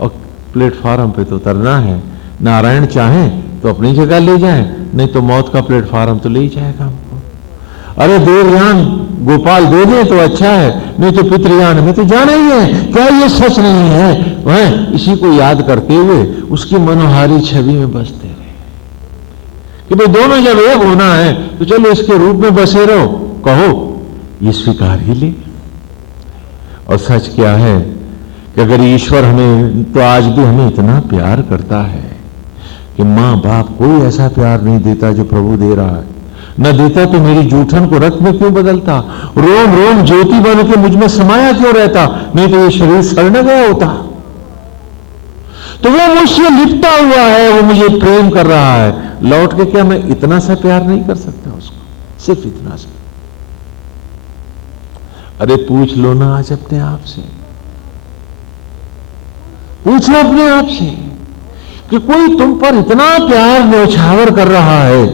और प्लेटफॉर्म पे तो उतरना है। नारायण चाहें तो अपनी जगह ले जाएं, नहीं तो मौत का प्लेटफॉर्म तो ले ही जाएगा हमको। अरे देवयान गोपाल दे दे तो अच्छा है, नहीं तो पितृयान में तो जाना ही है। क्या ये सच नहीं है? वह इसी को याद करते हुए उसकी मनोहारी छवि में बसते रहे कि भाई दोनों जब एक होना है तो चलो इसके रूप में बसे रहो। कहो ये स्वीकार ही ले। और सच क्या है कि अगर ईश्वर हमें, तो आज भी हमें इतना प्यार करता है कि मां बाप कोई ऐसा प्यार नहीं देता जो प्रभु दे रहा है। न देता तो मेरी जूठन को रक्त में क्यों बदलता, रोम रोम ज्योति बन के मुझ में समाया क्यों रहता, नहीं तो ये शरीर सड़ न गया होता। तो वो मुझसे लिपटा हुआ है, वो मुझे प्रेम कर रहा है, लौट के क्या मैं इतना सा प्यार नहीं कर सकता उसको? सिर्फ इतना सा। अरे पूछ लो ना आज अपने आप से, पूछो अपने आप से कि कोई तुम पर इतना प्यार न्यौछावर कर रहा है,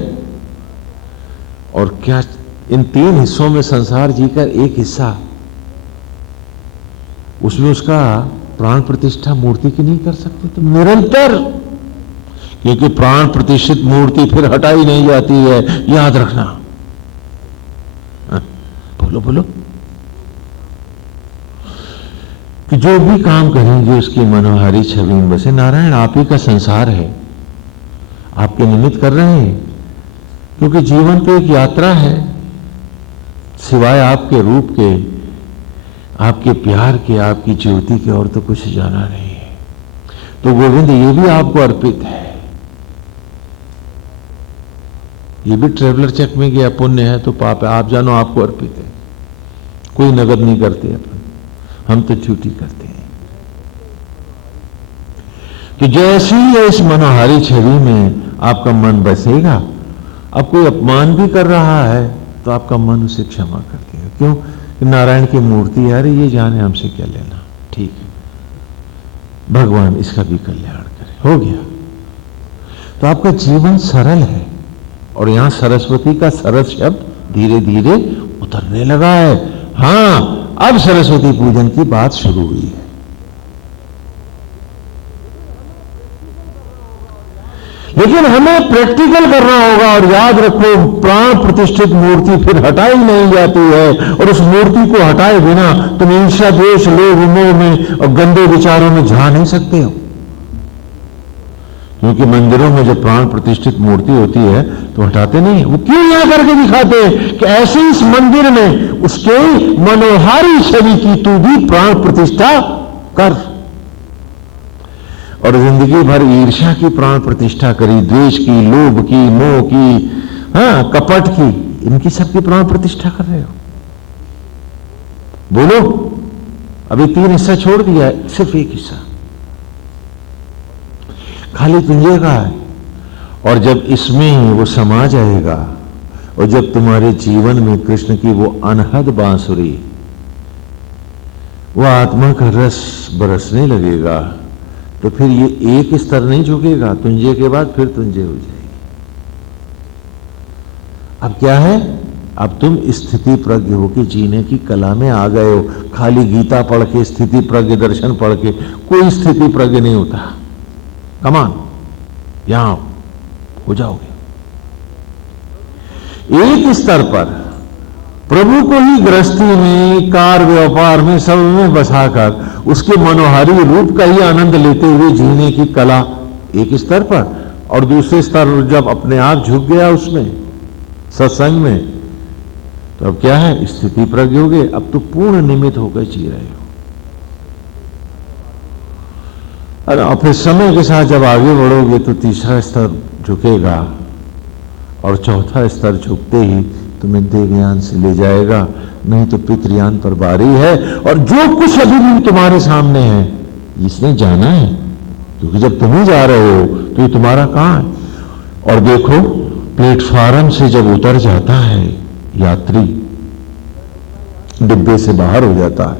और क्या इन 3 हिस्सों में संसार जीकर एक हिस्सा उसमें उसका प्राण प्रतिष्ठा मूर्ति की नहीं कर सकते? तो निरंतर, क्योंकि प्राण प्रतिष्ठित मूर्ति फिर हटाई नहीं जाती है, याद रखना। बोलो बोलो। कि जो भी काम करेंगे उसकी मनोहारी छवि में बसे। नारायण आप ही का संसार है, आपके निमित्त कर रहे हैं, क्योंकि जीवन तो एक यात्रा है, सिवाय आपके रूप के, आपके प्यार के, आपकी ज्योति के और तो कुछ जाना नहीं है। तो गोविंद ये भी आपको अर्पित है, ये भी ट्रेवलर चेक में गया, पुण्य है तो पाप है, आप जानो आपको अर्पित है। कोई नगद नहीं करते अपन। हम तो छूटी करते हैं। तो जैसे ही इस मनोहारी छवि में आपका मन बसेगा, अब कोई अपमान भी कर रहा है तो आपका मन उसे क्षमा कर देगा। क्यों? कि नारायण की मूर्ति है, अरे ये जाने हमसे क्या लेना, ठीक है, भगवान इसका भी कल्याण करे, हो गया। तो आपका जीवन सरल है। और यहां सरस्वती का सरस शब्द धीरे धीरे उतरने लगा है। हां, अब सरस्वती पूजन की बात शुरू हुई है। लेकिन हमें प्रैक्टिकल करना होगा। और याद रखो, प्राण प्रतिष्ठित मूर्ति फिर हटाई नहीं जाती है, और उस मूर्ति को हटाए बिना तुम ईर्ष्या, द्वेष, लोभ, मोह में और गंदे विचारों में जा नहीं सकते हो। क्योंकि मंदिरों में जब प्राण प्रतिष्ठित मूर्ति होती है तो हटाते नहीं है। वो क्यों यहां करके दिखाते हैं कि ऐसे इस मंदिर में उसके मनोहारी छवि की तू भी प्राण प्रतिष्ठा कर। और जिंदगी भर ईर्ष्या की प्राण प्रतिष्ठा करी, द्वेष की, लोभ की, मोह की, कपट की, इनकी सबकी प्राण प्रतिष्ठा कर रहे हो। बोलो, अभी 3 हिस्सा छोड़ दिया है, सिर्फ एक हिस्सा खाली तुझे का है। और जब इसमें ही वो समा जाएगा, और जब तुम्हारे जीवन में कृष्ण की वो अनहद बांसुरी, वो आत्मा का रस बरसने लगेगा, तो फिर ये एक स्तर नहीं झुकेगा, तुंजे के बाद फिर तुंजे हो जाएगी। अब क्या है? अब तुम स्थिति प्रज्ञ होके जीने की कला में आ गए हो। खाली गीता पढ़ के, स्थिति प्रज्ञ दर्शन पढ़ के कोई स्थिति प्रज्ञ नहीं होता। कमान, यहां हो जाओगे। एक स्तर पर प्रभु को ही गृहस्थी में, कार व्यापार में, सब में बसाकर उसके मनोहारी रूप का ही आनंद लेते हुए जीने की कला एक स्तर पर। और दूसरे स्तर जब अपने आप झुक गया उसमें, सत्संग में, तो अब क्या है? स्थिति प्रज्ञ हो गए। अब तो पूर्ण निमित्त होकर जी रहे हो। और फिर समय के साथ जब आगे बढ़ोगे तो तीसरा स्तर झुकेगा, और चौथा स्तर झुकते ही तुम्हें देवयान से ले जाएगा, नहीं तो पितृयान पर बारी है। और जो कुछ अभी भी तुम्हारे सामने है, इसने जाना है, क्योंकि जब तुम ही जा रहे हो तो ये तुम्हारा कहां है। और देखो, प्लेटफार्म से जब उतर जाता है यात्री, डिब्बे से बाहर हो जाता है,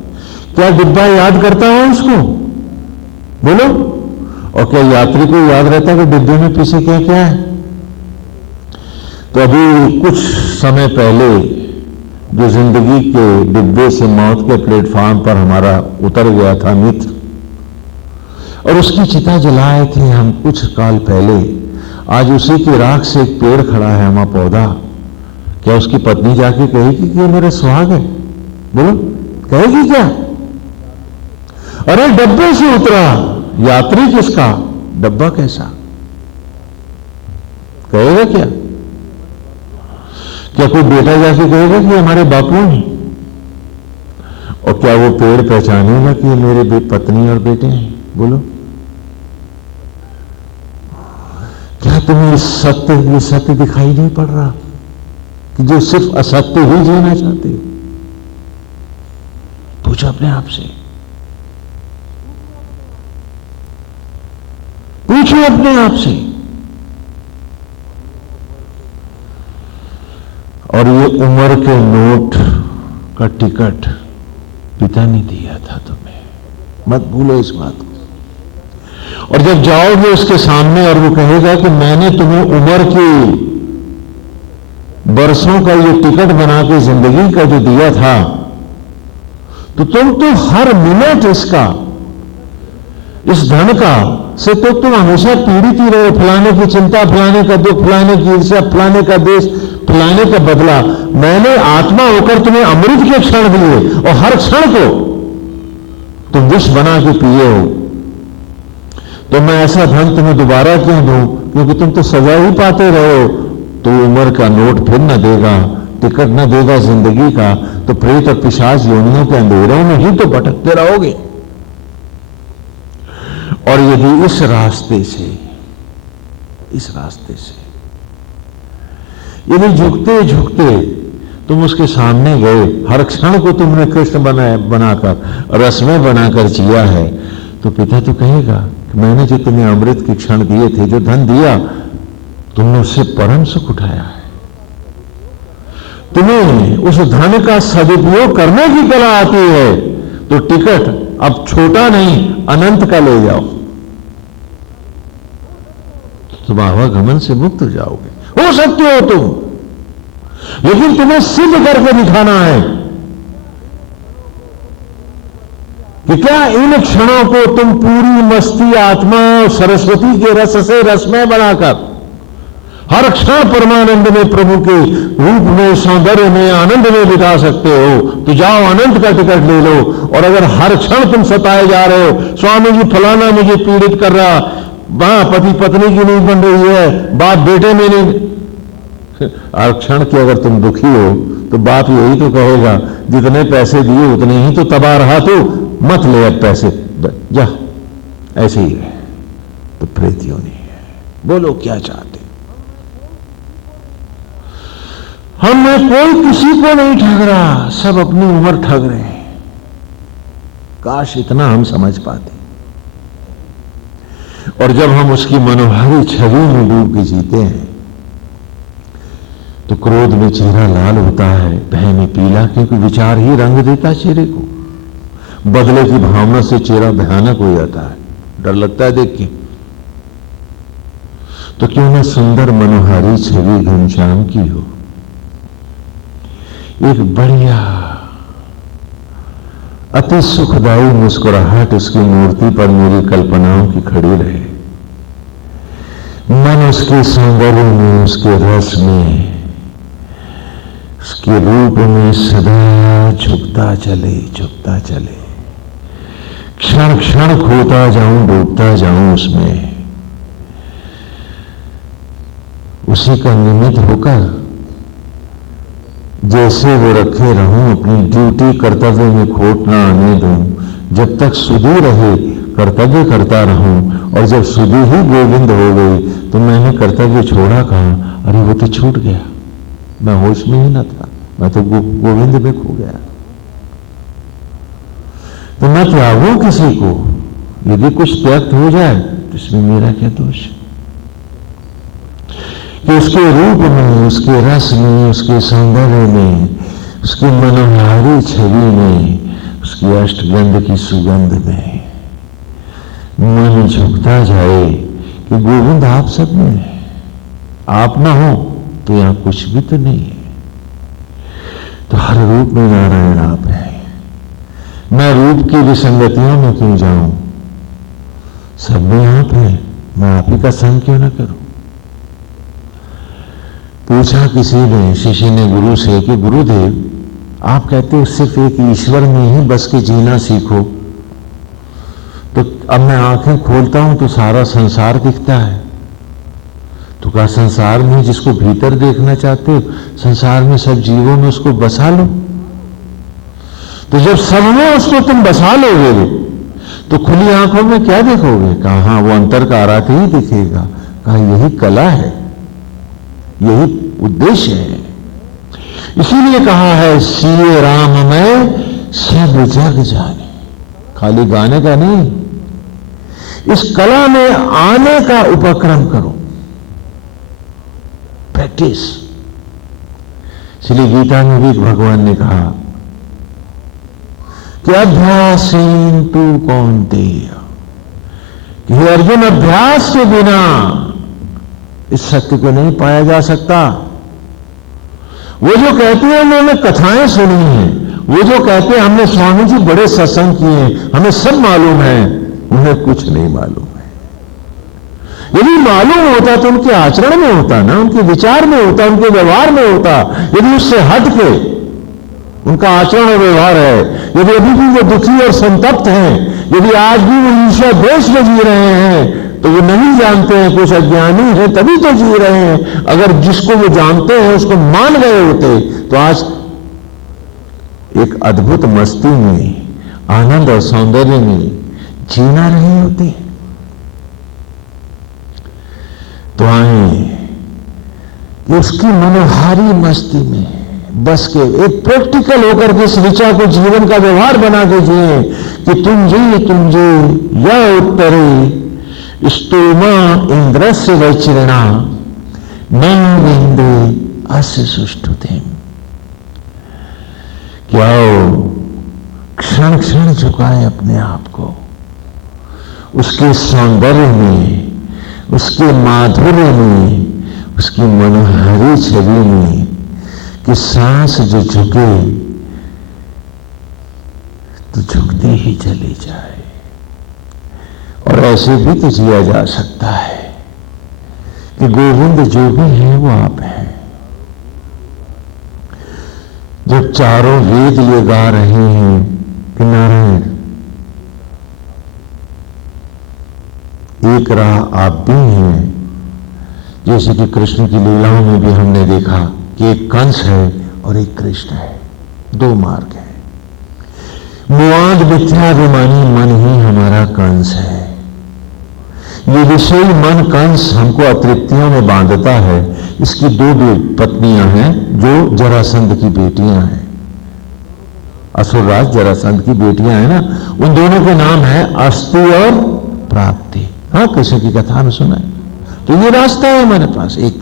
क्या डिब्बा याद करता है उसको? बोलो। और क्या यात्री को याद रहता है कि डिब्बे में पीछे क्या क्या है? तो अभी कुछ समय पहले जो जिंदगी के डिब्बे से मौत के प्लेटफॉर्म पर हमारा उतर गया था मित्र, और उसकी चिता जलाए थे हम कुछ काल पहले, आज उसी की राख से एक पेड़ खड़ा है, हमारा पौधा। क्या उसकी पत्नी जाके कहेगी कि ये मेरा सुहाग है? बोलो, कहेगी क्या? अरे डब्बे से उतरा, यात्री किसका, डब्बा कैसा? कहेगा क्या? क्या कोई बेटा जाके कहेगा कि हमारे बापू हैं? और क्या वो पेड़ पहचानेगा कि ये मेरे पत्नी और बेटे हैं? बोलो, क्या तुम्हें ये सत्य दिखाई नहीं पड़ रहा कि जो सिर्फ असत्य ही जीना चाहते हो? पूछो अपने आप से, पूछो अपने आप से। और ये उम्र के नोट का टिकट पिता ने दिया था तुम्हें, मत भूलो इस बात को। और जब जाओगे उसके सामने और वो कहेगा कि मैंने तुम्हें उम्र की बरसों का ये टिकट बना के जिंदगी का जो दिया था, तो तुम तो हर मिनट इसका, इस धन का से तो तुम हमेशा पीड़ित ही रहे। फलाने की चिंता, फलाने का दुख, फलाने की ईर्ष्या, फलाने का देश, फलाने का बदला। मैंने आत्मा होकर तुम्हें अमृत के क्षण दिए, और हर क्षण को तुम विष बना के पिए हो। तो मैं ऐसा धन तुम्हें दोबारा क्यों दूं? क्योंकि तुम तो सजा ही पाते रहे हो। तो उम्र का नोट फिर न देगा, टिकट न देगा जिंदगी का, तो प्रेत और पिशाच योनियों के अंधेरों में ही तो भटकते रहोगे। और यदि इस रास्ते से यदि झुकते झुकते तुम उसके सामने गए, हर क्षण को तुमने कृष्ण बनाकर रसमय बनाकर जिया है, तो पिता तो कहेगा कि मैंने जो तुम्हें अमृत के क्षण दिए थे, जो धन दिया, तुमने उससे परम सुख उठाया है। तुम्हें उस धन का सदुपयोग करने की कला आती है, तो टिकट अब छोटा नहीं अनंत का ले जाओ, तुम आवागमन से मुक्त हो जाओगे। हो सकते हो तुम, लेकिन तुम्हें सिद्ध करके दिखाना है कि क्या इन क्षणों को तुम पूरी मस्ती आत्मा और सरस्वती के रस से रसमय बनाकर हर क्षण परमानंद में, प्रभु के रूप में, सौंदर्य में, आनंद में बिता सकते हो। तो जाओ अनंत का टिकट ले लो। और अगर हर क्षण तुम सताए जा रहे हो, स्वामी जी फलाना मुझे पीड़ित कर रहा, वहां पति पत्नी की नहीं बन रही है, बाप बेटे में नहीं, हर क्षण के अगर तुम दुखी हो तो बाप यही तो कहेगा, जितने पैसे दिए उतने ही तो तबाह रहा, तो मत ले अब पैसे, जा ऐसे ही है। तो प्रेत योनि है। बोलो क्या चाहते। हम में कोई किसी को नहीं ठग रहा, सब अपनी उम्र ठग रहे हैं। काश इतना हम समझ पाते। और जब हम उसकी मनोहारी छवि में डूब के जीते हैं, तो क्रोध में चेहरा लाल होता है, भय में पीला, क्योंकि विचार ही रंग देता चेहरे को। बदले की भावना से चेहरा भयानक हो जाता है, डर लगता है देख के। तो क्यों ना सुंदर मनोहारी छवि घनश्याम की हो, एक बढ़िया अति सुखदायी मुस्कुराहट उसकी मूर्ति पर मेरी कल्पनाओं की खड़ी रहे। मन उसके सौंदर्य में, उसके रस में, उसके रूप में सदा झुकता चले, झुकता चले। क्षण क्षण खोता जाऊं, डूबता जाऊं उसमें। उसी का निमित्त होकर जैसे वो रखे रहूं, अपनी ड्यूटी कर्तव्य में खोट ना आने दूं। जब तक सुधी रहे कर्तव्य करता रहूं, और जब सुधी ही गोविंद हो गई तो मैंने कर्तव्य छोड़ा कहां। अरे वो तो छूट गया, मैं होश में ही न था, मैं तो गोविंद में खो गया। तो मैं त्यागूं किसी को, यदि कुछ त्याग हो जाए तो इसमें मेरा क्या दोष। कि उसके रूप में, उसके रस में, उसके सौंदर्य में, उसकी मनोहारी छवि में, उसकी अष्टगंध की सुगंध में मन झुकता जाए कि गोविंद आप सब में है। आप ना हो तो यहां कुछ भी तो नहीं है। तो हर रूप में नारायण आप है। मैं रूप की विसंगतियों में क्यों जाऊं, सब में आप है, मैं आप ही का संग क्यों ना करूं। पूछा किसी ने, शिष्य ने गुरु से कि गुरुदेव आप कहते हो सिर्फ एक ईश्वर में ही बस के जीना सीखो, तो अब मैं आंखें खोलता हूं तो सारा संसार दिखता है। तो कहा संसार में जिसको भीतर देखना चाहते हो, संसार में सब जीवों में उसको बसा लो। तो जब सब में उसको तुम बसा लोगे तो खुली आंखों में क्या देखोगे। कहा हाँ वो अंतर का आराध ही दिखेगा। कहा यही कला है, यही उद्देश्य है। इसीलिए कहा है सीए राम में सब जग जाने। खाली गाने का नहीं, इस कला में आने का उपक्रम करो, प्रैक्टिस। इसलिए गीता में भी भगवान ने कहा कि अभ्यासीन तू कौन्तेय, कि हे अर्जुन अभ्यास के बिना इस सत्य को नहीं पाया जा सकता। वो जो कहते हैं उन्होंने कथाएं सुनी हैं, वो जो कहते हैं हमने स्वामी जी बड़े सत्संग किए, हमें सब मालूम है, उन्हें कुछ नहीं मालूम है। यदि मालूम होता तो उनके आचरण में होता ना, उनके विचार में होता, उनके व्यवहार में होता। यदि उससे हट के उनका आचरण और व्यवहार है, यदि अभी भी वो दुखी और संतप्त हैं, यदि आज भी वो ईर्ष्या द्वेष में जी रहे हैं, तो वो नहीं जानते हैं, कुछ अज्ञानी है तभी तो जी रहे हैं। अगर जिसको वो जानते हैं उसको मान गए होते तो आज एक अद्भुत मस्ती में, आनंद और सौंदर्य में जीना रहे होते। तो आए कि उसकी मनोहारी मस्ती में बस के एक प्रैक्टिकल होकर के इस ऋचा को जीवन का व्यवहार बना के जिए कि तुम जी या उत्तरे स्तोमा इंद्रस्य वैचिरणा न विंदे अस्य सुष्ठुते। क्या हो क्षण क्षण झुकाए अपने आप को उसके सौंदर्य में, उसके माधुर्य में, उसकी मनोहरी छवि में, कि सांस जो झुके तो झुकती ही चली जाए। और ऐसे भी तो जिया जा सकता है कि गोविंद जो भी है वो आप हैं। जब चारों वेद ये गा रहे हैं कि नारायण एक राह आप भी हैं, जैसे कि कृष्ण की लीलाओं में भी हमने देखा कि एक कंस है और एक कृष्ण है, दो मार्ग है। मुआद मिथ्याभिमानी मन ही हमारा कंस है। ये विषयी मन कंस हमको अतृप्तियों में बांधता है। इसकी दो पत्नियां हैं जो जरासंध की बेटियां हैं, असुरराज जरासंध की बेटियां हैं ना, उन दोनों के नाम है अस्थि और प्राप्ति। हाँ, कृष्ण की कथा में सुना है। तो ये रास्ता है हमारे पास एक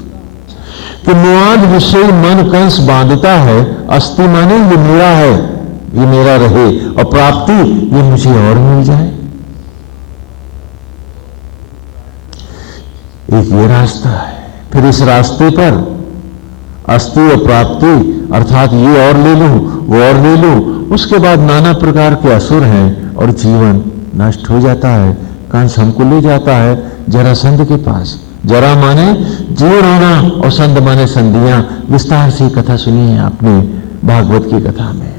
कि मुआद विषय मन कंस बांधता है। अस्थि माने ये मेरा है, ये मेरा रहे, और प्राप्ति ये मुझे और मिल जाए। एक ये रास्ता है। फिर इस रास्ते पर अस्थि और प्राप्ति अर्थात ये और ले लूं, वो और ले लूं, उसके बाद नाना प्रकार के असुर हैं और जीवन नष्ट हो जाता है। कंस हमको ले जाता है जरासंध के पास। जरा माने जीर्ण होना और संध माने संधियां। विस्तार से कथा सुनी है आपने भागवत की कथा में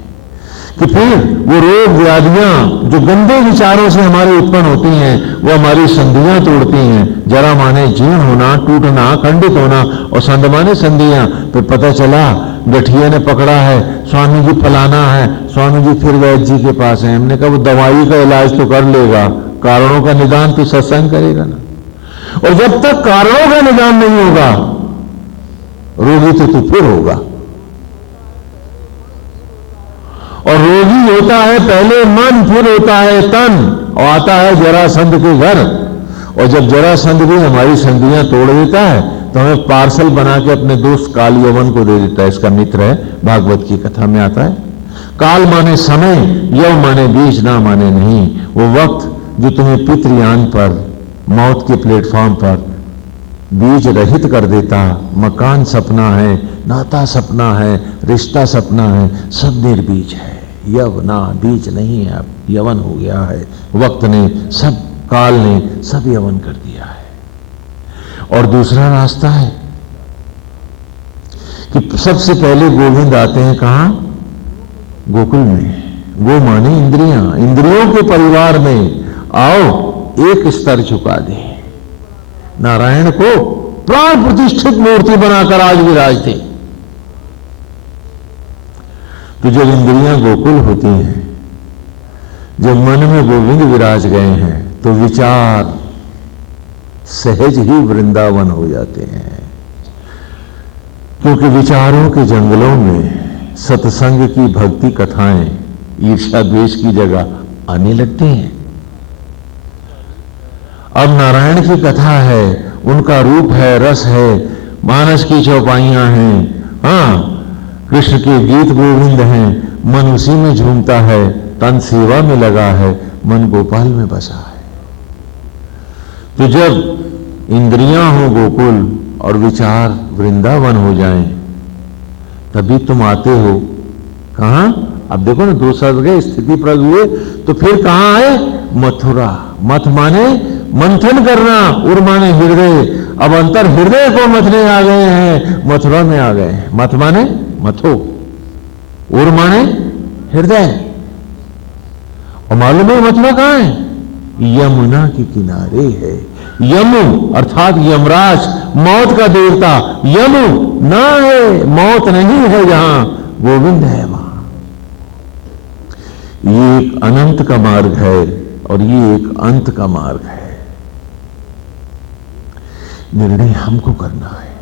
कि फिर वो रोग व्याधियां जो गंदे विचारों से हमारे उत्पन्न होती हैं वो हमारी संधियां तोड़ती हैं। जरा माने जीर्ण होना, टूटना, खंडित होना, और संध माने संधियां। फिर पता चला गठिया ने पकड़ा है, स्वामी जी फलाना है। स्वामी जी फिर वैद्य जी के पास है। हमने कहा वो दवाई का इलाज तो कर लेगा, कारणों का निदान तो सत्संग करेगा ना। और जब तक कारणों का निदान नहीं होगा रोगी तो तू फिर होगा। और रोगी होता है पहले मन, फिर होता है तन, और आता है जरासंध के घर। और जब जरासंध भी हमारी संधियां तोड़ देता है तो हमें पार्सल बना के अपने दोस्त काल यवन को दे देता है। इसका मित्र है, भागवत की कथा में आता है। काल माने समय, यव माने बीज, ना माने नहीं। वो वक्त जो तुम्हें पितृयान पर, मौत के प्लेटफॉर्म पर बीज रहित कर देता। मकान सपना है, नाता सपना है, रिश्ता सपना है, सब निर्बीज है। यव ना बीज नहीं है, अब यवन हो गया है। वक्त ने, सब काल ने सब यवन कर दिया है। और दूसरा रास्ता है कि सबसे पहले गोविंद आते हैं कहां? गोकुल में। गो माने इंद्रियां, इंद्रियों के परिवार में आओ एक स्तर झुका दे। नारायण को प्राण प्रतिष्ठित मूर्ति बनाकर आज विराज थे। तो जब इंद्रियां गोकुल होती हैं, जब मन में गोविंद विराज गए हैं, तो विचार सहज ही वृंदावन हो जाते हैं। क्योंकि विचारों के जंगलों में सत्संग की भक्ति कथाएं ईर्ष्या द्वेष की जगह आने लगती हैं। अब नारायण की कथा है, उनका रूप है, रस है, मानस की चौपाइयां हैं, हाँ, कृष्ण के गीत गोविंद हैं। मन उसी में झूमता है, तन सेवा में लगा है, मन गोपाल में बसा है। तो जब इंद्रियां हो गोकुल और विचार वृंदावन हो जाएं, तभी तुम आते हो कहां? अब देखो ना, दो शब्द गए, स्थिति प्रग हुए, तो फिर कहां आए? मथुरा। मथ माने मंथन करना, उर माने हृदय। अब अंतर हृदय को मथने आ गए हैं, मथुरा में आ गए हैं। मथ माने मथो, उर माने हृदय। और मालूम है मथुरा कहां है? यमुना के किनारे है। यमु अर्थात यमराज, मौत का देवता। यमु ना है, मौत नहीं है जहां, गोविंद है वहां। ये एक अनंत का मार्ग है और ये एक अंत का मार्ग है। निर्णय हमको करना है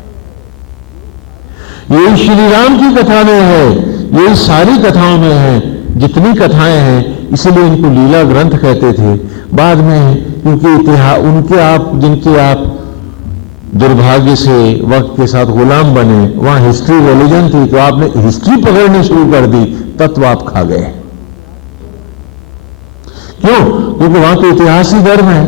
यही श्री राम की कथा में है, यही सारी कथाओं में है, जितनी कथाएं हैं। इसलिए इनको लीला ग्रंथ कहते थे। बाद में क्योंकि इतिहास उनके आप जिनके आप दुर्भाग्य से वक्त के साथ गुलाम बने, वहां हिस्ट्री रिलीजन थी, तो आपने हिस्ट्री पकड़नी शुरू कर दी, तत्व आप खा गए। क्यों? क्योंकि वहां तो इतिहास ही धर्म है।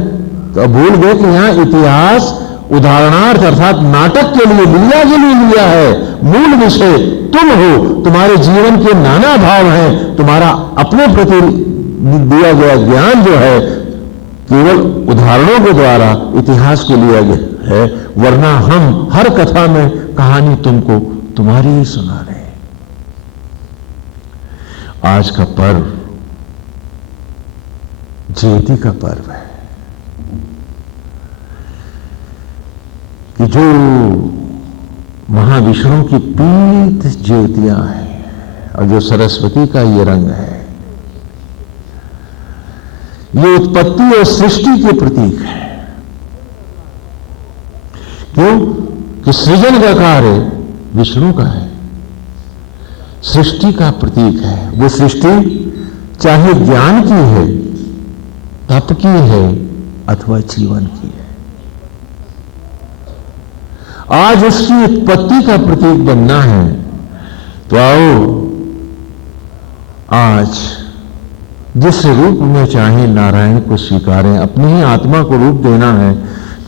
तो अब भूल गए कि यहां इतिहास उदाहरणार्थ अर्थात नाटक के लिए, लीला के लिए लिया है। मूल विषय तुम हो, तुम्हारे जीवन के नाना भाव हैं, तुम्हारा अपने प्रति दिया गया ज्ञान जो है केवल उदाहरणों के द्वारा इतिहास को लिया गया है, वरना हम हर कथा में कहानी तुमको तुम्हारी ही सुना रहे हैं। आज का पर्व ज्योति का पर्व है कि जो महाविष्णु की पीत ज्योतियां हैं और जो सरस्वती का ये रंग है, ये उत्पत्ति और सृष्टि के प्रतीक है। क्यों? कि सृजन का कार्य विष्णु का है, सृष्टि का प्रतीक है। वो सृष्टि चाहे ज्ञान की है, तप की है अथवा जीवन की है। आज उसकी उत्पत्ति का प्रतीक बनना है, तो आओ आज जिस रूप में चाहे नारायण को स्वीकारें, अपनी ही आत्मा को रूप देना है।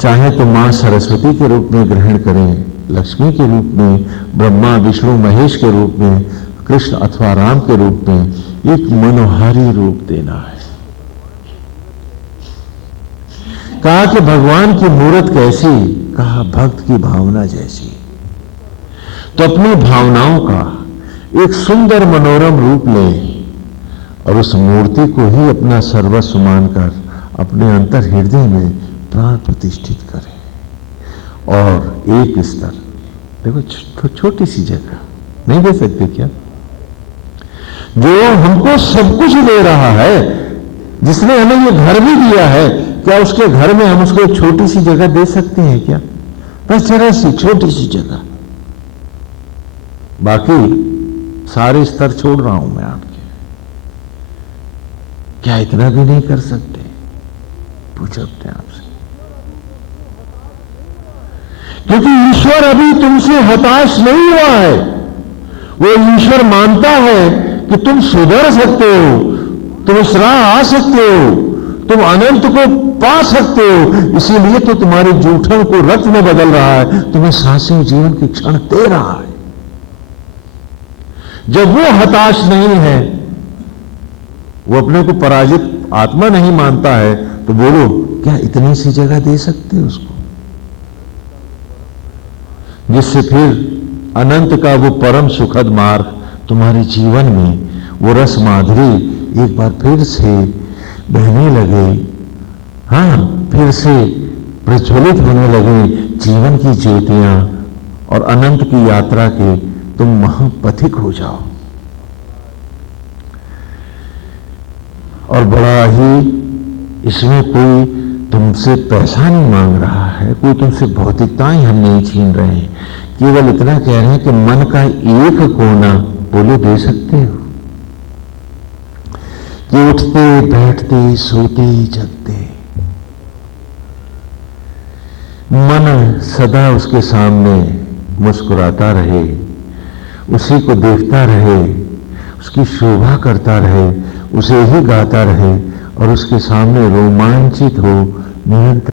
चाहे तो मां सरस्वती के रूप में ग्रहण करें, लक्ष्मी के रूप में, ब्रह्मा विष्णु महेश के रूप में, कृष्ण अथवा राम के रूप में, एक मनोहारी रूप देना है। कहा कि भगवान की मूर्त कैसी? कहा भक्त की भावना जैसी। तो अपनी भावनाओं का एक सुंदर मनोरम रूप ले और उस मूर्ति को ही अपना सर्वस्व मानकर अपने अंतर हृदय में प्राण प्रतिष्ठित करें। और एक स्तर देखो, छोटी सी जगह नहीं दे सकते क्या? जो हमको सब कुछ दे रहा है, जिसने हमें ये घर भी दिया है, क्या उसके घर में हम उसको एक छोटी सी जगह दे सकते हैं क्या? बस जरा सी छोटी सी जगह। बाकी सारे स्तर छोड़ रहा हूं मैं आपके। क्या इतना भी नहीं कर सकते? पूछो अपने आप से। क्योंकि ईश्वर अभी तुमसे हताश नहीं हुआ है। वो ईश्वर मानता है कि तुम सुधर सकते हो, तुम इस राह आ सकते हो, तुम अनंत को पा सकते हो। इसीलिए तो तुम्हारे जूठन को रक्त में बदल रहा है, तुम्हें सांसें जीवन के क्षण दे रहा है। जब वो हताश नहीं है, वो अपने को पराजित आत्मा नहीं मानता है, तो बोलो क्या इतनी सी जगह दे सकते हो उसको, जिससे फिर अनंत का वो परम सुखद मार्ग तुम्हारे जीवन में वो रस माधुरी एक बार फिर से बहने लगे। हाँ, फिर से प्रज्वलित होने लगे जीवन की ज्योतियां और अनंत की यात्रा के तुम महापथिक हो जाओ। और बड़ा ही इसमें कोई तुमसे पैसा नहीं मांग रहा है, कोई तुमसे भौतिकताएं हम नहीं छीन रहे हैं, केवल इतना कह रहे हैं कि मन का एक कोना बोले दे सकते हो कि उठते बैठते सोते जगते मन सदा उसके सामने मुस्कुराता रहे, उसी को देखता रहे, उसकी शोभा करता रहे, उसे ही गाता रहे और उसके सामने रोमांचित हो निरंतर